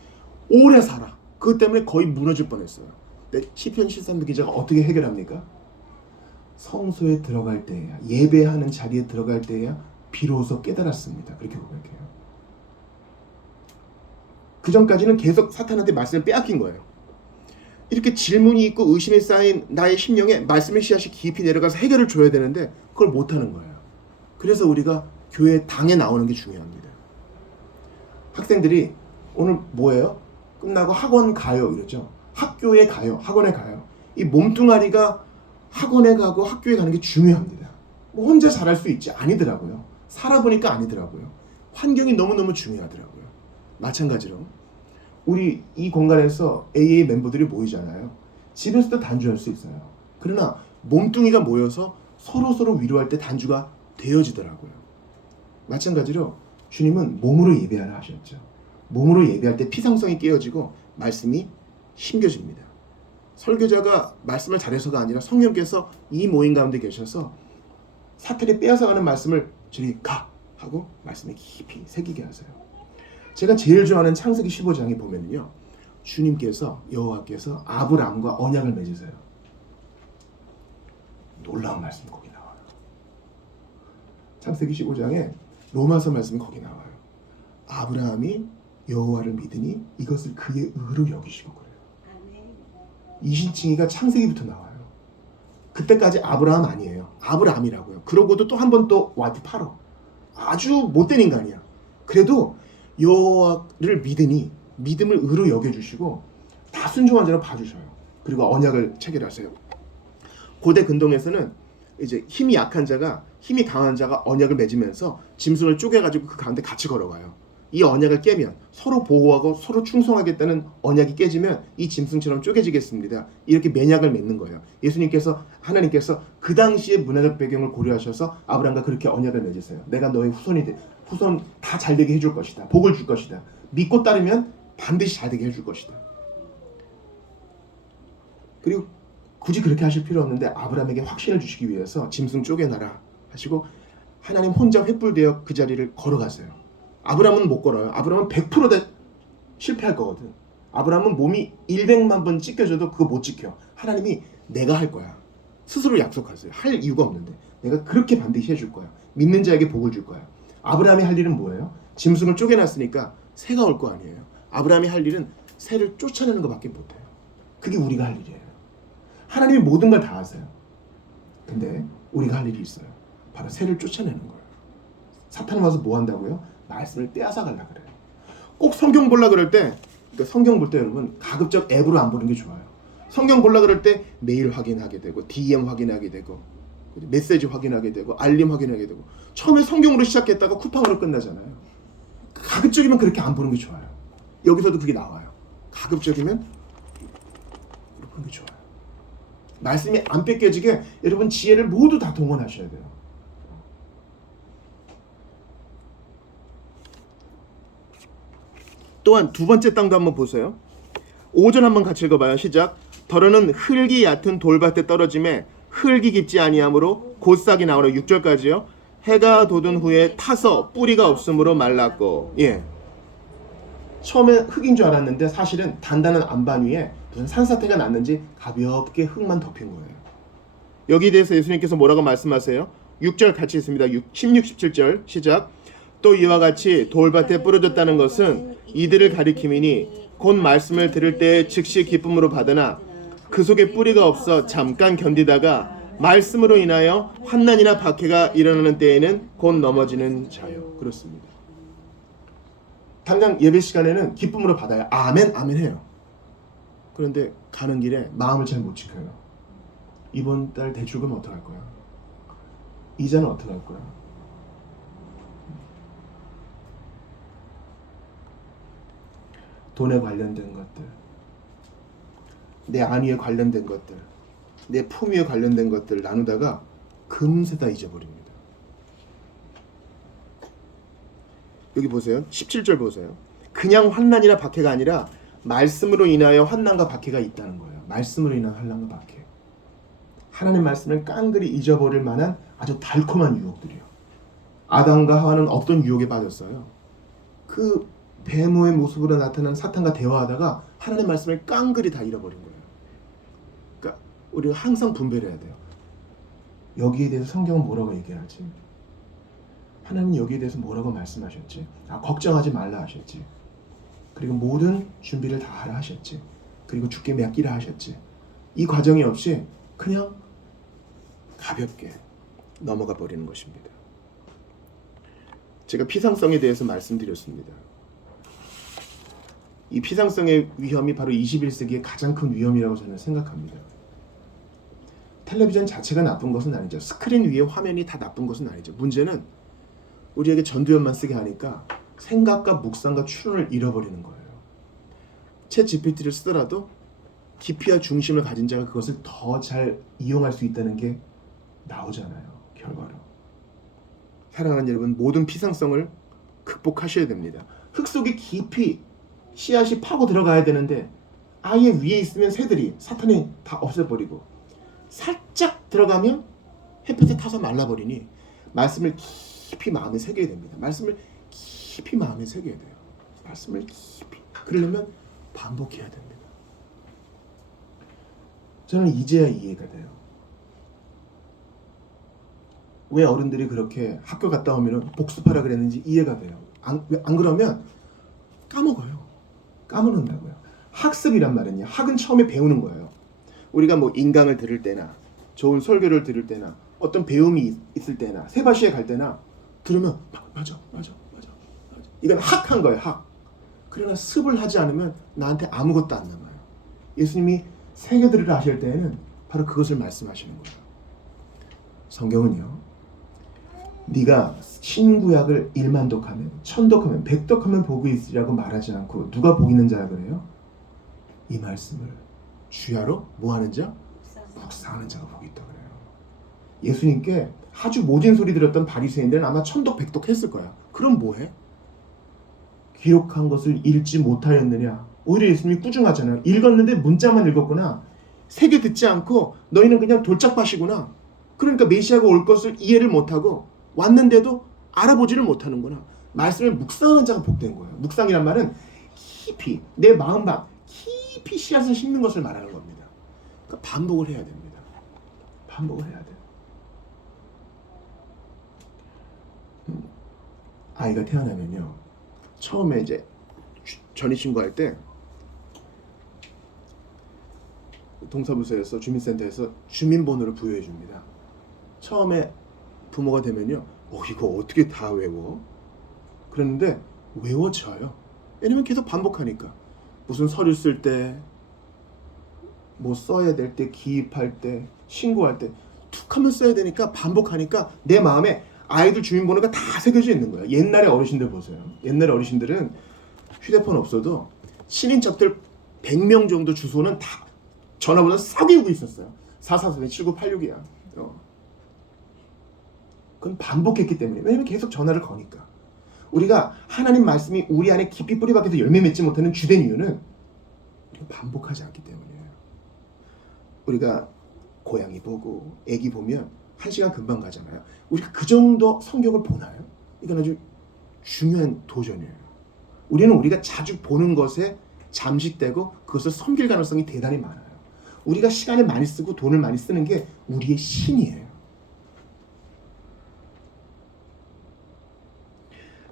오래 살아. 그것 때문에 거의 무너질 뻔했어요. 근데 시편 13편 기자가 어떻게 해결합니까? 성소에 들어갈 때야, 예배하는 자리에 들어갈 때야 비로소 깨달았습니다. 그렇게 고백해요. 그 전까지는 계속 사탄한테 말씀을 빼앗긴 거예요. 이렇게 질문이 있고 의심이 쌓인 나의 심령에 말씀의 씨앗이 깊이 내려가서 해결을 줘야 되는데 그걸 못하는 거예요. 그래서 우리가 교회 당에 나오는 게 중요합니다. 학생들이 오늘 뭐예요? 끝나고 학원 가요 이러죠. 학교에 가요. 학원에 가요. 이 몸뚱아리가 학원에 가고 학교에 가는 게 중요합니다. 뭐 혼자 잘할 수 있지 아니더라고요. 살아보니까 아니더라고요. 환경이 너무너무 중요하더라고요. 마찬가지로 우리 이 공간에서 AA 멤버들이 모이잖아요. 집에서도 단주할 수 있어요. 그러나 몸뚱이가 모여서 서로 위로할 때 단주가 되어지더라고요. 마찬가지로 주님은 몸으로 예배하라 하셨죠. 몸으로 예배할 때 피상성이 깨어지고 말씀이 심겨집니다. 설교자가 말씀을 잘해서가 아니라 성령께서 이 모임 가운데 계셔서 사탄이 빼앗아가는 말씀을 저리 가! 하고 말씀에 깊이 새기게 하세요. 제가 제일 좋아하는 창세기 15장에 보면요, 주님께서 여호와께서 아브라함과 언약을 맺으세요. 놀라운 말씀이 거기 나와요. 창세기 15장에 로마서 말씀이 거기 나와요. 아브라함이 여호와를 믿으니 이것을 그의 의로 여기시고 그래요. 이신칭이가 창세기부터 나와요. 그때까지 아브라함 아니에요. 아브라함이라고요. 그러고도 또 한 번 또 와이프 팔어. 아주 못된 인간이야. 그래도 여호와를 믿으니 믿음을 의로 여겨주시고 다 순종한 자로 봐주셔요. 그리고 언약을 체결하세요. 고대 근동에서는 이제 힘이 약한 자가 힘이 강한 자가 언약을 맺으면서 짐승을 쪼개가지고 그 가운데 같이 걸어가요. 이 언약을 깨면 서로 보호하고 서로 충성하겠다는 언약이 깨지면 이 짐승처럼 쪼개지겠습니다. 이렇게 맹약을 맺는 거예요. 하나님께서 그 당시의 문화적 배경을 고려하셔서 아브라함과 그렇게 언약을 맺으세요. 내가 너의 후손 다 잘되게 해줄 것이다. 복을 줄 것이다. 믿고 따르면 반드시 잘되게 해줄 것이다. 그리고 굳이 그렇게 하실 필요 없는데 아브라함에게 확신을 주시기 위해서 짐승 쪼개놔라 하시고 하나님 혼자 횃불되어 그 자리를 걸어가세요. 아브라함은 못 걸어요. 아브라함은 100% 실패할 거거든. 아브라함은 몸이 100만 번 찢겨져도 그거 못 지켜. 하나님이 내가 할 거야. 스스로 약속하세요. 할 이유가 없는데 내가 그렇게 반드시 해줄 거야. 믿는 자에게 복을 줄 거야. 아브라함이 할 일은 뭐예요? 짐승을 쪼개놨으니까 새가 올 거 아니에요. 아브라함이 할 일은 새를 쫓아내는 것밖에 못해요. 그게 우리가 할 일이에요. 하나님이 모든 걸 다 하세요. 근데 우리가 할 일이 있어요. 바로 새를 쫓아내는 거예요. 사탄은 와서 뭐 한다고요? 말씀을 빼앗아 가려고 그래요. 꼭 성경 보려 그럴 때, 그러니까 성경 볼 때 여러분 가급적 앱으로 안 보는 게 좋아요. 성경 보려 그럴 때 메일 확인하게 되고 DM 확인하게 되고 메시지 확인하게 되고 알림 확인하게 되고 처음에 성경으로 시작했다가 쿠팡으로 끝나잖아요. 가급적이면 그렇게 안 보는 게 좋아요. 여기서도 그게 나와요. 가급적이면 보는 게 좋아요. 말씀이 안 뺏겨지게 여러분 지혜를 모두 다 동원하셔야 돼요. 또한 두 번째 땅도 한번 보세요. 5절 한번 같이 읽어봐요. 시작. 더러는 흙이 얕은 돌밭에 떨어짐에 흙이 깊지 아니하므로 곧 싹이 나오라. 6절까지요. 해가 돋은 후에 타서 뿌리가 없으므로 말랐고. 예. 처음에 흙인 줄 알았는데 사실은 단단한 안반 위에 무슨 산사태가 났는지 가볍게 흙만 덮인 거예요. 여기에 대해서 예수님께서 뭐라고 말씀하세요? 6절 같이 있습니다. 16, 17절 시작. 또 이와 같이 돌밭에 뿌려졌다는 것은 이들을 가리킴이니 곧 말씀을 들을 때 즉시 기쁨으로 받으나 그 속에 뿌리가 없어 잠깐 견디다가 말씀으로 인하여 환난이나 박해가 일어나는 때에는 곧 넘어지는 자요. 그렇습니다. 당장 예배 시간에는 기쁨으로 받아요. 아멘 아멘 해요. 그런데 가는 길에 마음을 잘 못 지켜요. 이번 달 대출금 어떡할 거야? 이자는 어떡할 거야? 돈에 관련된 것들, 내 안위에 관련된 것들, 내 품위에 관련된 것들 나누다가 금세 다 잊어버립니다. 여기 보세요. 17절 보세요. 그냥 환난이나 박해가 아니라 말씀으로 인하여 환난과 박해가 있다는 거예요. 말씀으로 인한 환난과 박해. 하나님 말씀을 깡그리 잊어버릴 만한 아주 달콤한 유혹들이요. 아담과 하와는 어떤 유혹에 빠졌어요? 그 배모의 모습으로 나타난 사탄과 대화하다가 하나님 말씀을 깡그리 다 잃어버린 거예요. 그러니까 우리가 항상 분별해야 돼요. 여기에 대해서 성경은 뭐라고 얘기하지? 하나님 여기에 대해서 뭐라고 말씀하셨지? 걱정하지 말라 하셨지. 그리고 모든 준비를 다 하라 하셨지. 그리고 주께 맡기라 하셨지. 이 과정이 없이 그냥 가볍게 넘어가 버리는 것입니다. 제가 피상성에 대해서 말씀드렸습니다. 이 피상성의 위험이 바로 21세기의 가장 큰 위험이라고 저는 생각합니다. 텔레비전 자체가 나쁜 것은 아니죠. 스크린 위에 화면이 다 나쁜 것은 아니죠. 문제는 우리에게 전두엽만 쓰게 하니까 생각과 묵상과 추론을 잃어버리는 거예요. 챗 GPT를 쓰더라도 깊이와 중심을 가진 자가 그것을 더 잘 이용할 수 있다는 게 나오잖아요. 결과로. 사랑하는 여러분, 모든 피상성을 극복하셔야 됩니다. 흙 속에 깊이 씨앗이 파고 들어가야 되는데 아예 위에 있으면 새들이 사탄이 다 없애버리고 살짝 들어가면 햇볕에 타서 말라버리니 말씀을 깊이 마음에 새겨야 됩니다. 말씀을 깊이 마음에 새겨야 돼요. 말씀을 깊이. 그러려면 반복해야 됩니다. 저는 이제야 이해가 돼요. 왜 어른들이 그렇게 학교 갔다 오면 복습하라 그랬는지 이해가 돼요. 안 그러면 까먹어요. 까먹는다고요. 학습이란 말은요. 학은 처음에 배우는 거예요. 우리가 뭐 인강을 들을 때나 좋은 설교를 들을 때나 어떤 배움이 있을 때나 세바시에 갈 때나 들으면 맞아. 이건 학한 거예요. 학. 그러나 습을 하지 않으면 나한테 아무것도 안 남아요. 예수님이 세계 들으라 하실 때에는 바로 그것을 말씀하시는 거예요. 성경은요. 네가 신구약을 1만 독하면 1000독하면 100독하면 복이 있으리라고 말하지 않고 누가 복 있는 자라 그래요? 이 말씀을 주야로 뭐하는 자? 묵상하는 자가 복이 있다 그래요. 예수님께 아주 모진 소리 들었던 바리새인들은 아마 1000독 100독 했을 거야. 그럼 뭐해? 기록한 것을 읽지 못하였느냐? 오히려 예수님이 꾸중하잖아요. 읽었는데 문자만 읽었구나. 세계 듣지 않고 너희는 그냥 돌짝밭이구나. 그러니까 메시아가 올 것을 이해를 못하고 왔는데도 알아보지를 못하는구나. 말씀을 묵상하는 자가 복된 거예요. 묵상이란 말은 깊이 내 마음밭 깊이 씨앗을 심는 것을 말하는 겁니다. 그러니까 반복을 해야 됩니다. 반복을 해야 돼요. 아이가 태어나면요. 처음에 이제 전입신고할 때 동사무소에서 주민센터에서 주민번호를 부여해 줍니다. 처음에 부모가 되면요. 이거 어떻게 다 외워? 그랬는데 외워져요. 왜냐면 계속 반복하니까. 무슨 서류 쓸 때, 뭐 써야 될 때, 기입할 때, 신고할 때 툭 하면 써야 되니까 반복하니까 내 마음에 아이들 주민번호가 다 새겨져 있는 거예요. 옛날에 어르신들 보세요. 옛날에 어르신들은 휴대폰 없어도 친인척들 100명 정도 주소는 다 전화번호 싹 외우고 있었어요. 444-7986이야. 그건 반복했기 때문에. 왜냐면 계속 전화를 거니까. 우리가 하나님 말씀이 우리 안에 깊이 뿌리박혀서 열매 맺지 못하는 주된 이유는 반복하지 않기 때문이에요. 우리가 고양이 보고 애기 보면 1시간 금방 가잖아요. 우리가 그 정도 성경을 보나요? 이건 아주 중요한 도전이에요. 우리는 우리가 자주 보는 것에 잠식되고 그것을 섬길 가능성이 대단히 많아요. 우리가 시간을 많이 쓰고 돈을 많이 쓰는 게 우리의 신이에요.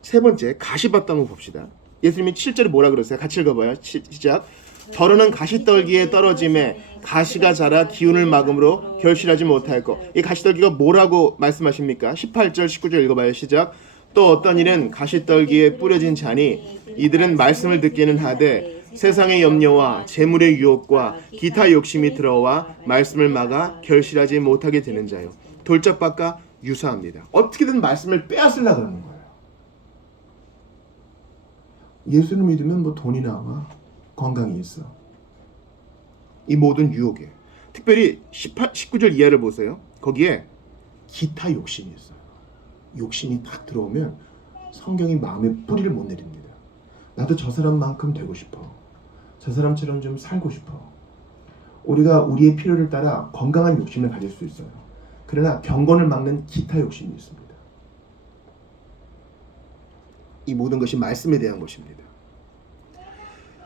세 번째, 가시밭도 한번 봅시다. 예수님이 7절에 뭐라 그러세요? 같이 읽어봐요. 시작. 더러는 가시떨기에 떨어짐에 가시가 자라 기운을 막음으로 결실하지 못하였고, 이 가시떨기가 뭐라고 말씀하십니까? 18절 19절 읽어봐요. 시작. 또 어떤 이는 가시떨기에 뿌려진 자니 이들은 말씀을 듣기는 하되 세상의 염려와 재물의 유혹과 기타 욕심이 들어와 말씀을 막아 결실하지 못하게 되는 자요. 돌짝밭과 유사합니다. 어떻게든 말씀을 빼앗으려고 하는 거예요. 예수를 믿으면 뭐 돈이 나와, 건강이 있어. 이 모든 유혹에 특별히 19절 이하를 보세요. 거기에 기타 욕심이 있어요. 욕심이 딱 들어오면 성경이 마음에 뿌리를 못 내립니다. 나도 저 사람만큼 되고 싶어. 저 사람처럼 좀 살고 싶어. 우리가 우리의 필요를 따라 건강한 욕심을 가질 수 있어요. 그러나 경건을 막는 기타 욕심이 있습니다. 이 모든 것이 말씀에 대한 것입니다.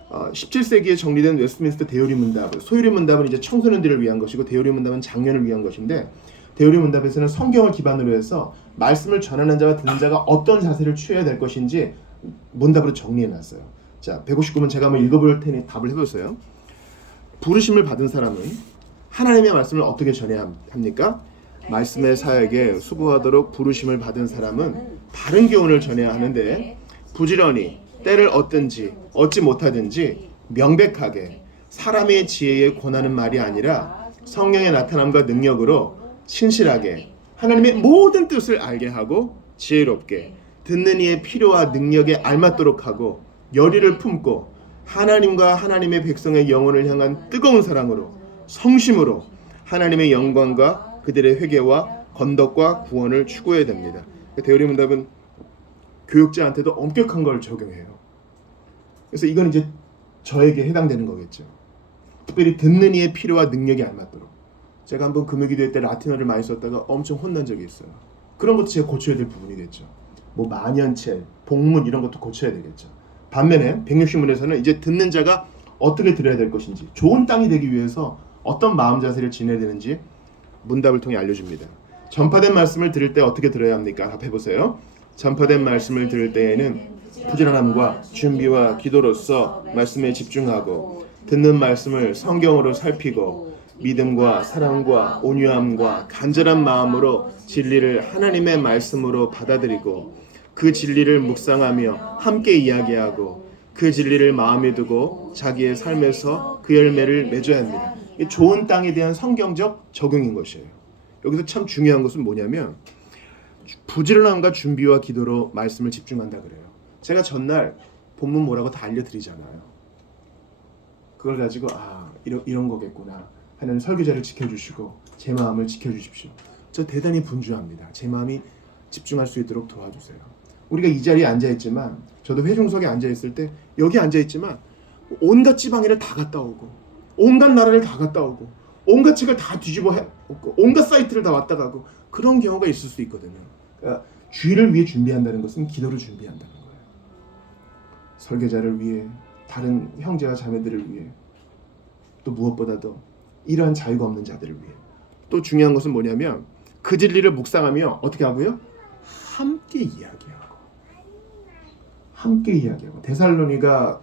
17세기에 정리된 웨스트민스터 대요리 문답, 소요리 문답은 이제 청소년들을 위한 것이고 대요리 문답은 장년을 위한 것인데, 대요리 문답에서는 성경을 기반으로 해서 말씀을 전하는 자와 듣는 자가 어떤 자세를 취해야 될 것인지 문답으로 정리해놨어요. 자, 159번 제가 한번 읽어볼 테니 답을 해보세요. 부르심을 받은 사람은 하나님의 말씀을 어떻게 전해야 합니까? 말씀의 사역에 수고하도록 부르심을 받은 사람은 바른 교훈을 전해야 하는데, 부지런히 때를 얻든지 얻지 못하든지 명백하게 사람의 지혜에 권하는 말이 아니라 성령의 나타남과 능력으로 신실하게 하나님의 모든 뜻을 알게 하고 지혜롭게 듣는 이의 필요와 능력에 알맞도록 하고 열의를 품고 하나님과 하나님의 백성의 영혼을 향한 뜨거운 사랑으로 성심으로 하나님의 영광과 그들의 회개와 건덕과 구원을 추구해야 됩니다. 대요리 문답은 교육자한테도 엄격한 걸 적용해요. 그래서 이건 이제 저에게 해당되는 거겠죠. 특별히 듣는 이의 필요와 능력이 알맞도록. 제가 한번 금요기도회 때 라틴어를 많이 썼다가 엄청 혼난 적이 있어야 그런 것도 제가 고쳐야 될 부분이겠죠. 뭐 만연체, 복문 이런 것도 고쳐야 되겠죠. 반면에 160문에서는 이제 듣는 자가 어떻게 들어야 될 것인지, 좋은 땅이 되기 위해서 어떤 마음 자세를 지내야 되는지 문답을 통해 알려줍니다. 전파된 말씀을 들을 때 어떻게 들어야 합니까? 답해 보세요. 전파된 말씀을 들을 때에는 부지런함과 준비와 기도로서 말씀에 집중하고 듣는 말씀을 성경으로 살피고 믿음과 사랑과 온유함과 간절한 마음으로 진리를 하나님의 말씀으로 받아들이고 그 진리를 묵상하며 함께 이야기하고 그 진리를 마음에 두고 자기의 삶에서 그 열매를 맺어야 합니다. 이 좋은 땅에 대한 성경적 적용인 것이에요. 여기서 참 중요한 것은 뭐냐면 부지런함과 준비와 기도로 말씀을 집중한다 그래요. 제가 전날 본문 뭐라고 다 알려드리잖아요. 그걸 가지고 이런 거겠구나 하는 설교자를 지켜주시고 제 마음을 지켜주십시오. 저 대단히 분주합니다. 제 마음이 집중할 수 있도록 도와주세요. 우리가 이 자리에 앉아있지만 저도 회중석에 앉아있을 때 여기 앉아있지만 온갖 지방이를 다 갔다 오고 온갖 나라를 다 갔다 오고 온갖 책을 다 뒤집어 해오고 온갖 사이트를 다 왔다 가고 그런 경우가 있을 수 있거든요. 그러니까 주의를 위해 준비한다는 것은 기도를 준비한다는 거예요. 설교자를 위해 다른 형제와 자매들을 위해 또 무엇보다도 이러한 자유가 없는 자들을 위해 또 중요한 것은 뭐냐면 그 진리를 묵상하며 어떻게 하고요? 함께 이야기하고 데살로니가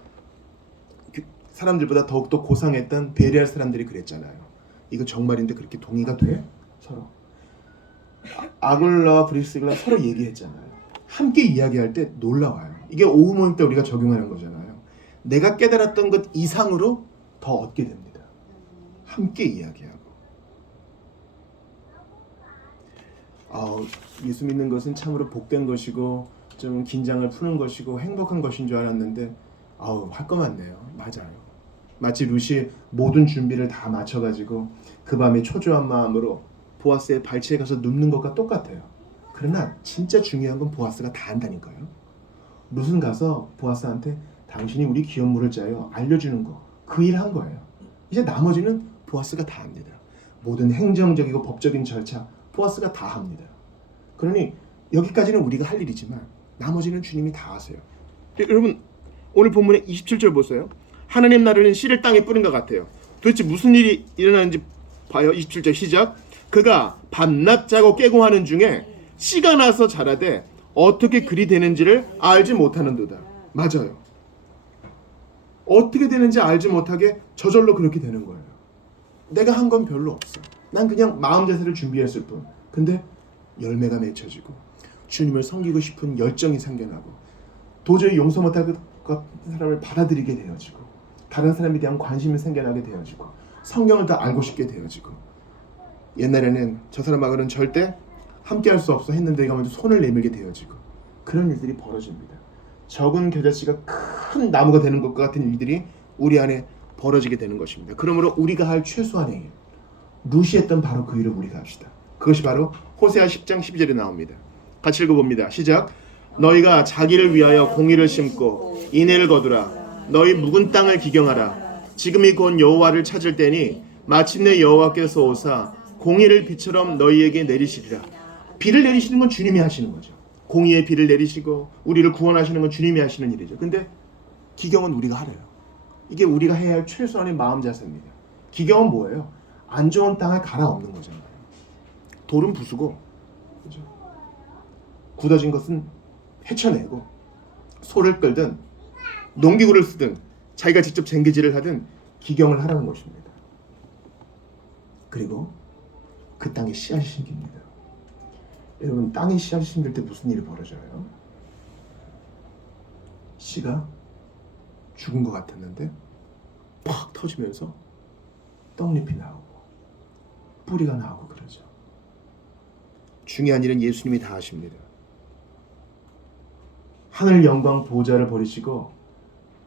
사람들보다 더욱더 고상했던 베레아 사람들이 그랬잖아요. 이거 정말인데 그렇게 동의가 돼? 서로 아굴라와 브리스가 서로 얘기했잖아요. 함께 이야기할 때 놀라워요. 이게 오후 모임 때 우리가 적용하는 거잖아요. 내가 깨달았던 것 이상으로 더 얻게 됩니다. 함께 이야기하고 예수 믿는 것은 참으로 복된 것이고 좀 긴장을 푸는 것이고 행복한 것인 줄 알았는데 할 거 많네요. 맞아요. 마치 룻이 모든 준비를 다 마쳐가지고 그 밤에 초조한 마음으로 보아스의 발치에 가서 눕는 것과 똑같아요. 그러나 진짜 중요한 건 보아스가 다 한다니까요. 룻은 가서 보아스한테 당신이 우리 기업 물을 짜요 알려주는 거 그 일 한 거예요. 이제 나머지는 보아스가 다 합니다. 모든 행정적이고 법적인 절차 보아스가 다 합니다. 그러니 여기까지는 우리가 할 일이지만 나머지는 주님이 다 하세요. 여러분 오늘 본문의 27절 보세요. 하나님 나라는 씨를 땅에 뿌린 것 같아요. 도대체 무슨 일이 일어나는지 봐요. 27절 시작. 그가 밤낮 자고 깨고 하는 중에 씨가 나서 자라되 어떻게 그리 되는지를 알지 못하는도다. 맞아요. 어떻게 되는지 알지 못하게 저절로 그렇게 되는 거예요. 내가 한 건 별로 없어. 난 그냥 마음 자세를 준비했을 뿐. 근데 열매가 맺혀지고 주님을 섬기고 싶은 열정이 생겨나고 도저히 용서 못할 것 같은 사람을 받아들이게 되어지고 다른 사람에 대한 관심이 생겨나게 되어지고 성경을 더 알고 싶게 되어지고 옛날에는 저 사람하고는 절대 함께할 수 없어 했는데 내가 먼저 손을 내밀게 되어지고 그런 일들이 벌어집니다. 적은 겨자씨가 큰 나무가 되는 것과 같은 일들이 우리 안에 벌어지게 되는 것입니다. 그러므로 우리가 할 최소한의 일, 룻이 했던 바로 그 일을 우리가 합시다. 그것이 바로 호세아 10장 12절에 나옵니다. 같이 읽어봅니다. 시작. 너희가 자기를 위하여 공의를 심고 인애를 거두라. 너희 묵은 땅을 기경하라. 지금이 곧 여호와를 찾을 때니 마침내 여호와께서 오사 공의를 비처럼 너희에게 내리시리라. 비를 내리시는 건 주님이 하시는 거죠. 공의의 비를 내리시고 우리를 구원하시는 건 주님이 하시는 일이죠. 근데 기경은 우리가 하래요. 이게 우리가 해야 할 최소한의 마음 자세입니다. 기경은 뭐예요? 안 좋은 땅을 갈아엎는 거잖아요. 돌은 부수고 그죠? 굳어진 것은 헤쳐내고 소를 끌든 농기구를 쓰든 자기가 직접 쟁기질을 하든 기경을 하라는 것입니다. 그리고 그 땅에 씨앗이 심깁니다. 여러분 땅에 씨앗이 심길 때 무슨 일이 벌어져요? 씨가 죽은 것 같았는데 팍 터지면서 떡잎이 나오고 뿌리가 나오고 그러죠. 중요한 일은 예수님이 다 하십니다. 하늘 영광 보좌를 버리시고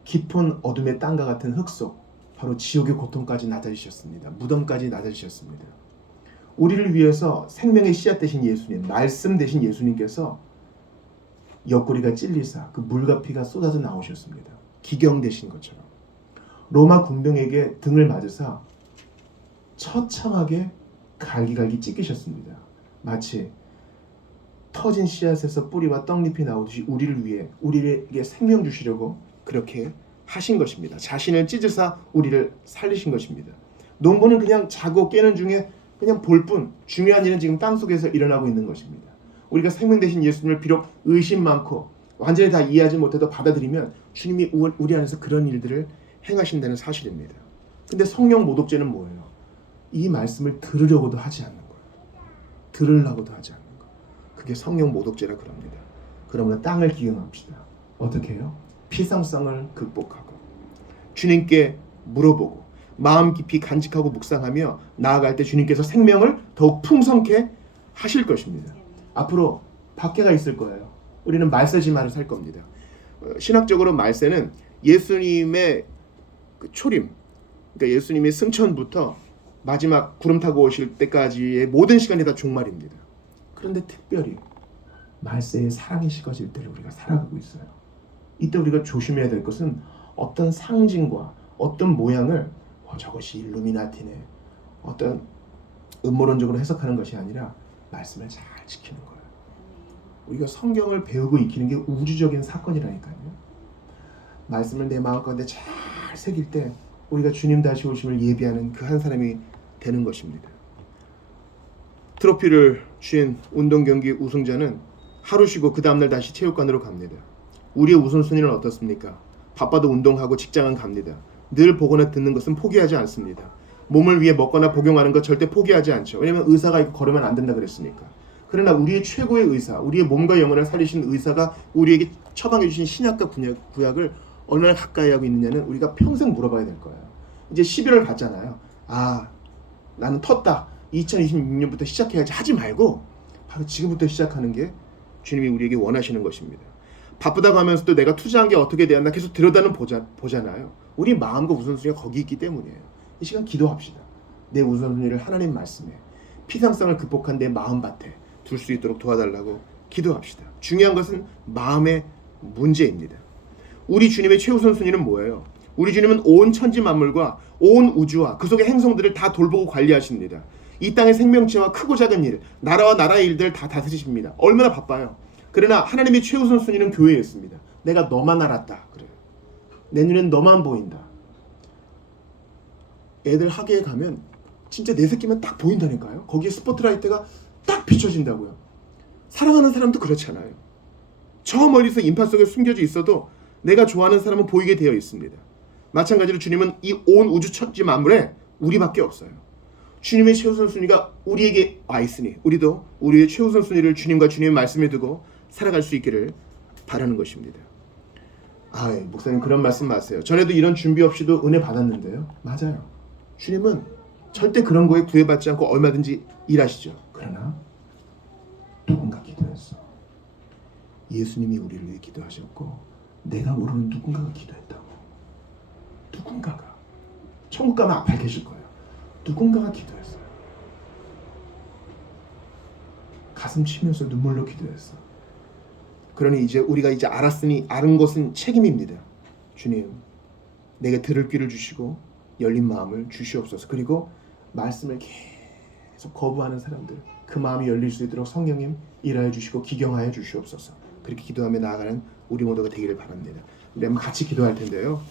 깊은 어둠의 땅과 같은 흙 속 바로 지옥의 고통까지 낮아지셨습니다. 무덤까지 낮아지셨습니다. 우리를 위해서 생명의 씨앗 되신 예수님, 말씀 되신 예수님께서 옆구리가 찔리사 그 물과 피가 쏟아져 나오셨습니다. 기경되신 것처럼 로마 군병에게 등을 맞으사 처참하게 갈기갈기 찢기셨습니다. 마치 터진 씨앗에서 뿌리와 떡잎이 나오듯이 우리를 위해 우리에게 생명 주시려고 그렇게 하신 것입니다. 자신을 찢으사 우리를 살리신 것입니다. 농부는 그냥 자고 깨는 중에 그냥 볼 뿐. 중요한 일은 지금 땅속에서 일어나고 있는 것입니다. 우리가 생명 되신 예수님을 비록 의심 많고 완전히 다 이해하지 못해도 받아들이면 주님이 우리 안에서 그런 일들을 행하신다는 사실입니다. 근데 성령 모독죄는 뭐예요? 이 말씀을 들으려고도 하지 않는 거예요. 들으려고도 하지 않는 거예요. 그게 성령 모독죄라 그럽니다. 그러면 땅을 기경합시다. 어떻게 해요? 피상성을 극복하고 주님께 물어보고 마음 깊이 간직하고 묵상하며 나아갈 때 주님께서 생명을 더욱 풍성케 하실 것입니다. 앞으로 박해가 있을 거예요. 우리는 말세지마를 살 겁니다. 신학적으로 말세는 예수님의 그 초림, 그러니까 예수님의 승천부터 마지막 구름 타고 오실 때까지의 모든 시간이 다 종말입니다. 그런데 특별히 말세의 사랑이 식어질 때를 우리가 살아가고 있어요. 이때 우리가 조심해야 될 것은 어떤 상징과 어떤 모양을 저것이 일루미나티네, 어떤 음모론적으로 해석하는 것이 아니라 말씀을 잘 지키는 거예요. 우리가 성경을 배우고 익히는 게 우주적인 사건이라니까요. 말씀을 내 마음 가운데 잘 새길 때 우리가 주님 다시 오심을 예비하는 그 한 사람이 되는 것입니다. 트로피를 쥔 운동 경기 우승자는 하루 쉬고 그 다음날 다시 체육관으로 갑니다. 우리의 우선순위는 어떻습니까? 바빠도 운동하고 직장은 갑니다. 늘 보거나 듣는 것은 포기하지 않습니다. 몸을 위해 먹거나 복용하는 것 절대 포기하지 않죠. 왜냐하면 의사가 있고 걸으면 안 된다 그랬으니까. 그러나 우리의 최고의 의사, 우리의 몸과 영혼을 살리신 의사가 우리에게 처방해 주신 신약과 구약을 얼마나 가까이 하고 있느냐는 우리가 평생 물어봐야 될 거예요. 이제 11월 갔잖아요. 나는 텄다. 2026년부터 시작해야지 하지 말고 바로 지금부터 시작하는 게 주님이 우리에게 원하시는 것입니다. 바쁘다고 하면서도 내가 투자한 게 어떻게 되었나 계속 들여다는 보잖아요. 우리 마음과 우선순위가 거기 있기 때문이에요. 이 시간 기도합시다. 내 우선순위를 하나님 말씀에 피상성을 극복한 내 마음밭에 둘 수 있도록 도와달라고 기도합시다. 중요한 것은 마음의 문제입니다. 우리 주님의 최우선순위는 뭐예요? 우리 주님은 온 천지 만물과 온 우주와 그 속의 행성들을 다 돌보고 관리하십니다. 이 땅의 생명체와 크고 작은 일, 나라와 나라의 일들을 다 다스리십니다. 얼마나 바빠요. 그러나 하나님의 최우선순위는 교회였습니다. 내가 너만 알았다. 그래요. 내 눈엔 너만 보인다. 애들 학교에 가면 진짜 내 새끼만 딱 보인다니까요. 거기에 스포트라이트가 딱 비춰진다고요. 사랑하는 사람도 그렇잖아요. 저 멀리서 인파 속에 숨겨져 있어도 내가 좋아하는 사람은 보이게 되어 있습니다. 마찬가지로 주님은 이 온 우주 천지 만물에 우리밖에 없어요. 주님의 최우선순위가 우리에게 와 있으니 우리도 우리의 최우선순위를 주님과 주님의 말씀에 두고 살아갈 수 있기를 바라는 것입니다. 목사님 그런 말씀 마세요. 전에도 이런 준비 없이도 은혜 받았는데요. 맞아요. 주님은 절대 그런 거에 구애받지 않고 얼마든지 일하시죠. 그러나 누군가 기도했어. 예수님이 우리를 위해 기도하셨고 내가 모르는 누군가가 기도했다고. 누군가가. 천국 가면 앞에 계실 거예요. 누군가가 기도했어요. 가슴 치면서 눈물로 기도했어. 그러니 이제 우리가 이제 알았으니 아는 것은 책임입니다. 주님, 내게 들을 귀를 주시고 열린 마음을 주시옵소서. 그리고 말씀을 계속 거부하는 사람들 그 마음이 열릴 수 있도록 성령님 일하여 주시고 기경하여 주시옵소서. 그렇게 기도하며 나아가는 우리 모두가 되기를 바랍니다. 우리 한번 같이 기도할 텐데요.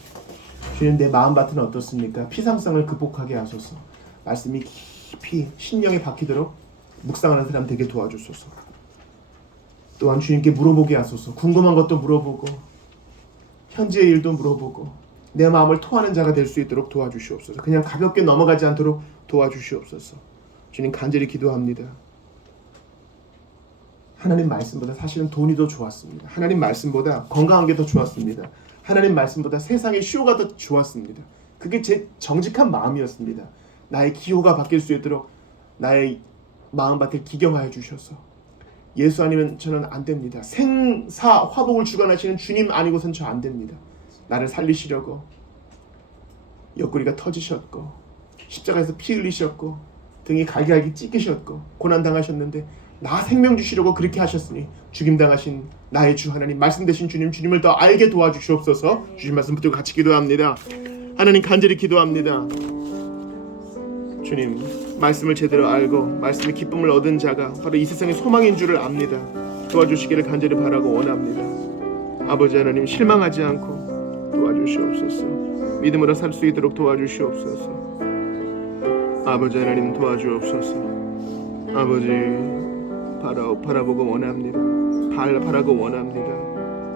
주님, 내 마음밭은 어떻습니까? 피상성을 극복하게 하소서. 말씀이 깊이 신령에 박히도록 묵상하는 사람 되게 도와주소서. 또한 주님께 물어보게 하소서. 궁금한 것도 물어보고 현재의 일도 물어보고 내 마음을 토하는 자가 될 수 있도록 도와주시옵소서. 그냥 가볍게 넘어가지 않도록 도와주시옵소서. 주님 간절히 기도합니다. 하나님 말씀보다 사실은 돈이 더 좋았습니다. 하나님 말씀보다 건강한 게 더 좋았습니다. 하나님 말씀보다 세상의 쇼가 더 좋았습니다. 그게 제 정직한 마음이었습니다. 나의 기호가 바뀔 수 있도록 나의 마음밭을 기경하여 주셔서 예수 아니면 저는 안 됩니다. 생사 화복을 주관하시는 주님 아니고선 저 안 됩니다. 나를 살리시려고 옆구리가 터지셨고 십자가에서 피 흘리셨고 등이 갈기갈기 찢기셨고 고난당하셨는데 나 생명 주시려고 그렇게 하셨으니 죽임당하신 나의 주 하나님 말씀 되신 주님을 더 알게 도와주시옵소서. 주님 말씀 붙들고 같이 기도합니다. 하나님 간절히 기도합니다. 주님 말씀을 제대로 알고 말씀의 기쁨을 얻은 자가 바로 이 세상의 소망인 줄을 압니다. 도와주시기를 간절히 바라고 원합니다. 아버지 하나님 실망하지 않고 도와주시옵소서. 믿음으로 살 수 있도록 도와주시옵소서. 아버지 하나님 도와주옵소서. 아버지 바라보고 원합니다. 바라고 원합니다.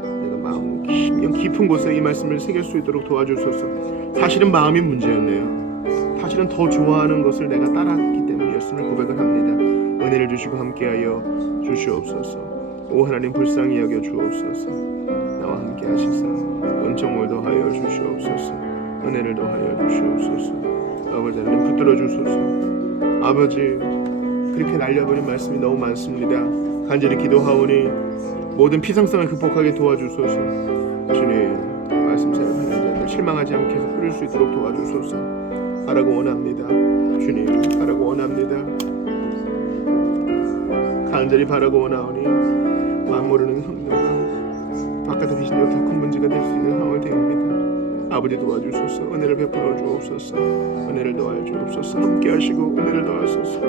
내가 마음 심령 깊은 곳에 이 말씀을 새길 수 있도록 도와주소서. 사실은 마음이 문제였네요. 사실은 더 좋아하는 것을 내가 따랐기 때문이었음을 고백을 합니다. 은혜를 주시고 함께하여 주시옵소서. 오 하나님 불쌍히 여겨 주옵소서. 나와 함께 하시사 은총을 더하여 주시옵소서. 은혜를 더하여 주시옵소서. 아버지 하나님 붙들어 주소서. 아버지 그렇게 날려버린 말씀이 너무 많습니다. 간절히 기도하오니 모든 피상성을 극복하게 도와주소서. 주님 말씀 사용하는 자들 실망하지 않고 계속 뿌릴 수 있도록 도와주소서. 하라고 원합니다. 주님 하라고 원합니다. 간절히 바라고 원하오니 마음 모르는 성도가 바깥에 계신데도 더 큰 문제가 될 수 있는 상황이 되옵니다. 아버지 도와주소서. 은혜를 베풀어 주옵소서. 은혜를 더하여 주옵소서. 함께 하시고 은혜를 더하소서.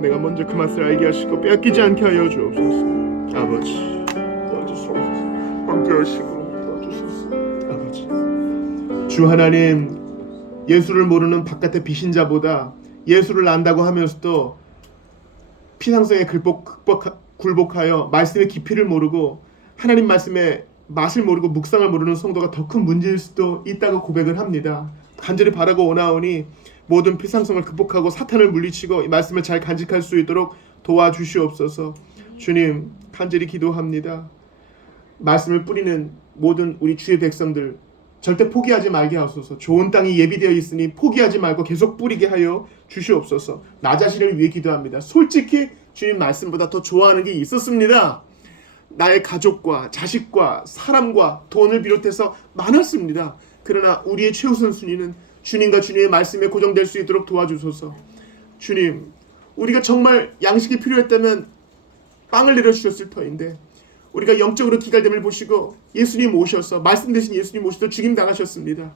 내가 먼저 그 맛을 알게 하시고 빼앗기지 않게 하여 주옵소서. 아버지 도와주소서. 함께 하시고 도와주소서. 아버지 주 하나님 예수를 모르는 바깥의 비신자보다 예수를 안다고 하면서도 피상성에 굴복하여 말씀의 깊이를 모르고 하나님 말씀의 맛을 모르고 묵상을 모르는 성도가 더 큰 문제일 수도 있다고 고백을 합니다. 간절히 바라고 원하오니 모든 피상성을 극복하고 사탄을 물리치고 이 말씀을 잘 간직할 수 있도록 도와주시옵소서. 주님 간절히 기도합니다. 말씀을 뿌리는 모든 우리 주의 백성들 절대 포기하지 말게 하소서. 좋은 땅이 예비되어 있으니 포기하지 말고 계속 뿌리게 하여 주시옵소서. 나 자신을 위해 기도합니다. 솔직히 주님 말씀보다 더 좋아하는 게 있었습니다. 나의 가족과 자식과 사람과 돈을 비롯해서 많았습니다. 그러나 우리의 최우선 순위는 주님과 주님의 말씀에 고정될 수 있도록 도와주소서. 주님 우리가 정말 양식이 필요했다면 빵을 내려주셨을 터인데 우리가 영적으로 기갈됨을 보시고 예수님 오셔서 말씀 대신 예수님 오셔서 죽임당하셨습니다.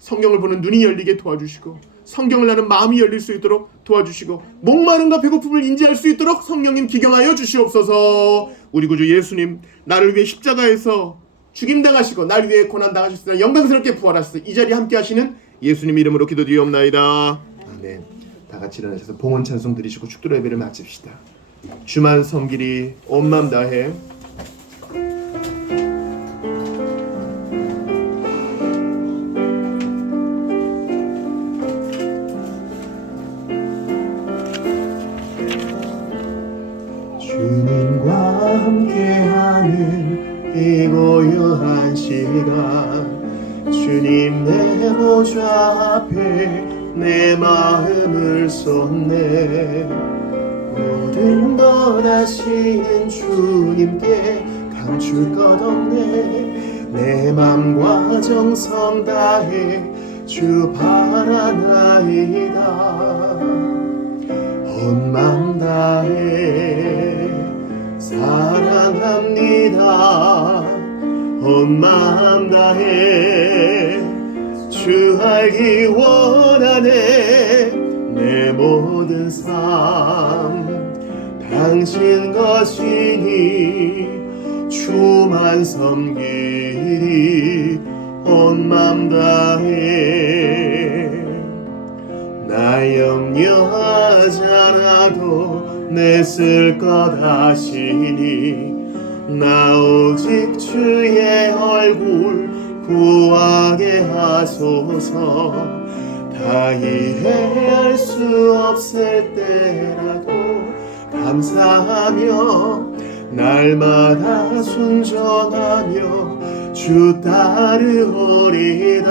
성경을 보는 눈이 열리게 도와주시고 성경을 아는 마음이 열릴 수 있도록 도와주시고 목마름과 배고픔을 인지할 수 있도록 성령님 기경하여 주시옵소서. 우리 구주 예수님 나를 위해 십자가에서 죽임당하시고 나를 위해 고난당하셨으나 영광스럽게 부활하셔서 이 자리에 함께 하시는 예수님 이름으로 기도드리옵나이다. 아멘. 다 같이 일어나셔서 봉헌 찬송 드리시고 축도로 예배를 마칩시다. 주만 섬기리 온 마음 다해 주님과 함께하는 이 고요한 시간 주님 내 보좌 앞에 내 마음을 쏟네 모든 것 아시는 주님께 감출 것 없네 내 맘과 정성 다해 주 바라나이다 온 맘 다해 사랑합니다 온 마음 다해 주 알기 원하네 내 모든 삶 당신 것이니 주만 섬기리 온 마음 다해 나 염려하지 않아도 내 쓸 것 아시니 나 오직 주의 얼굴 구하게 하소서 다 이해할 수 없을 때라도 감사하며 날마다 순종하며 주 따르오리다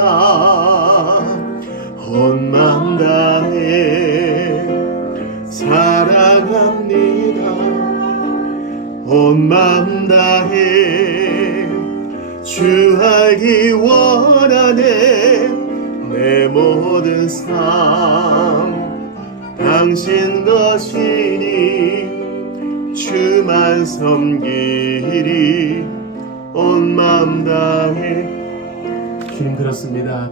온 맘 다해 사랑합니다 온 맘 다해 주 알기 원하네 내 모든 삶 당신 것이니 주만 섬기리 온 맘 다해 주님 그렇습니다.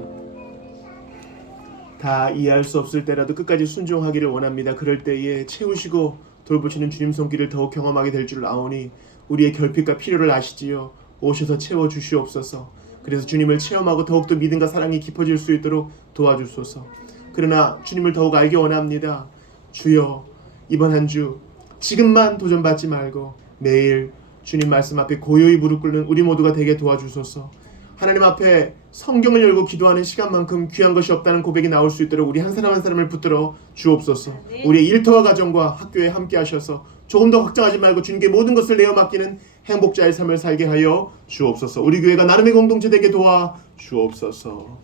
다 이해할 수 없을 때라도 끝까지 순종하기를 원합니다. 그럴 때에 채우시고 돌보시는 주님 손길을 더욱 경험하게 될 줄 아오니 우리의 결핍과 필요를 아시지요. 오셔서 채워주시옵소서. 그래서 주님을 체험하고 더욱더 믿음과 사랑이 깊어질 수 있도록 도와주소서. 그러나 주님을 더욱 알기 원합니다. 주여, 이번 한 주 지금만 도전받지 말고 매일 주님 말씀 앞에 고요히 무릎 꿇는 우리 모두가 되게 도와주소서. 하나님 앞에 성경을 열고 기도하는 시간만큼 귀한 것이 없다는 고백이 나올 수 있도록 우리 한 사람 한 사람을 붙들어 주옵소서. 우리의 일터와 가정과 학교에 함께 하셔서 조금 더 걱정하지 말고 주님께 모든 것을 내어 맡기는 행복자의 삶을 살게 하여 주옵소서. 우리 교회가 나름의 공동체 되게 도와 주옵소서.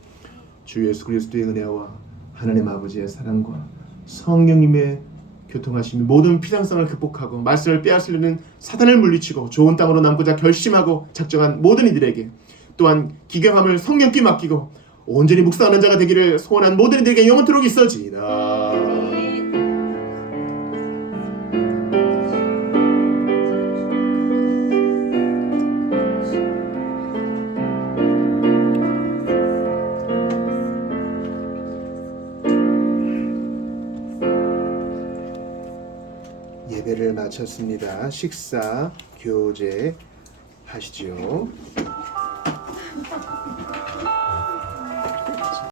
주 예수 그리스도의 은혜와 하나님 아버지의 사랑과 성령님의 교통하심이 모든 피상성을 극복하고 말씀을 빼앗으려는 사단을 물리치고 좋은 땅으로 남고자 결심하고 작정한 모든 이들에게, 또한 기경함을 성령께 맡기고 온전히 묵상하는 자가 되기를 소원한 모든 이들에게 영원토록 있어지이다. 예배를 마쳤습니다. 식사 교제 하시지요.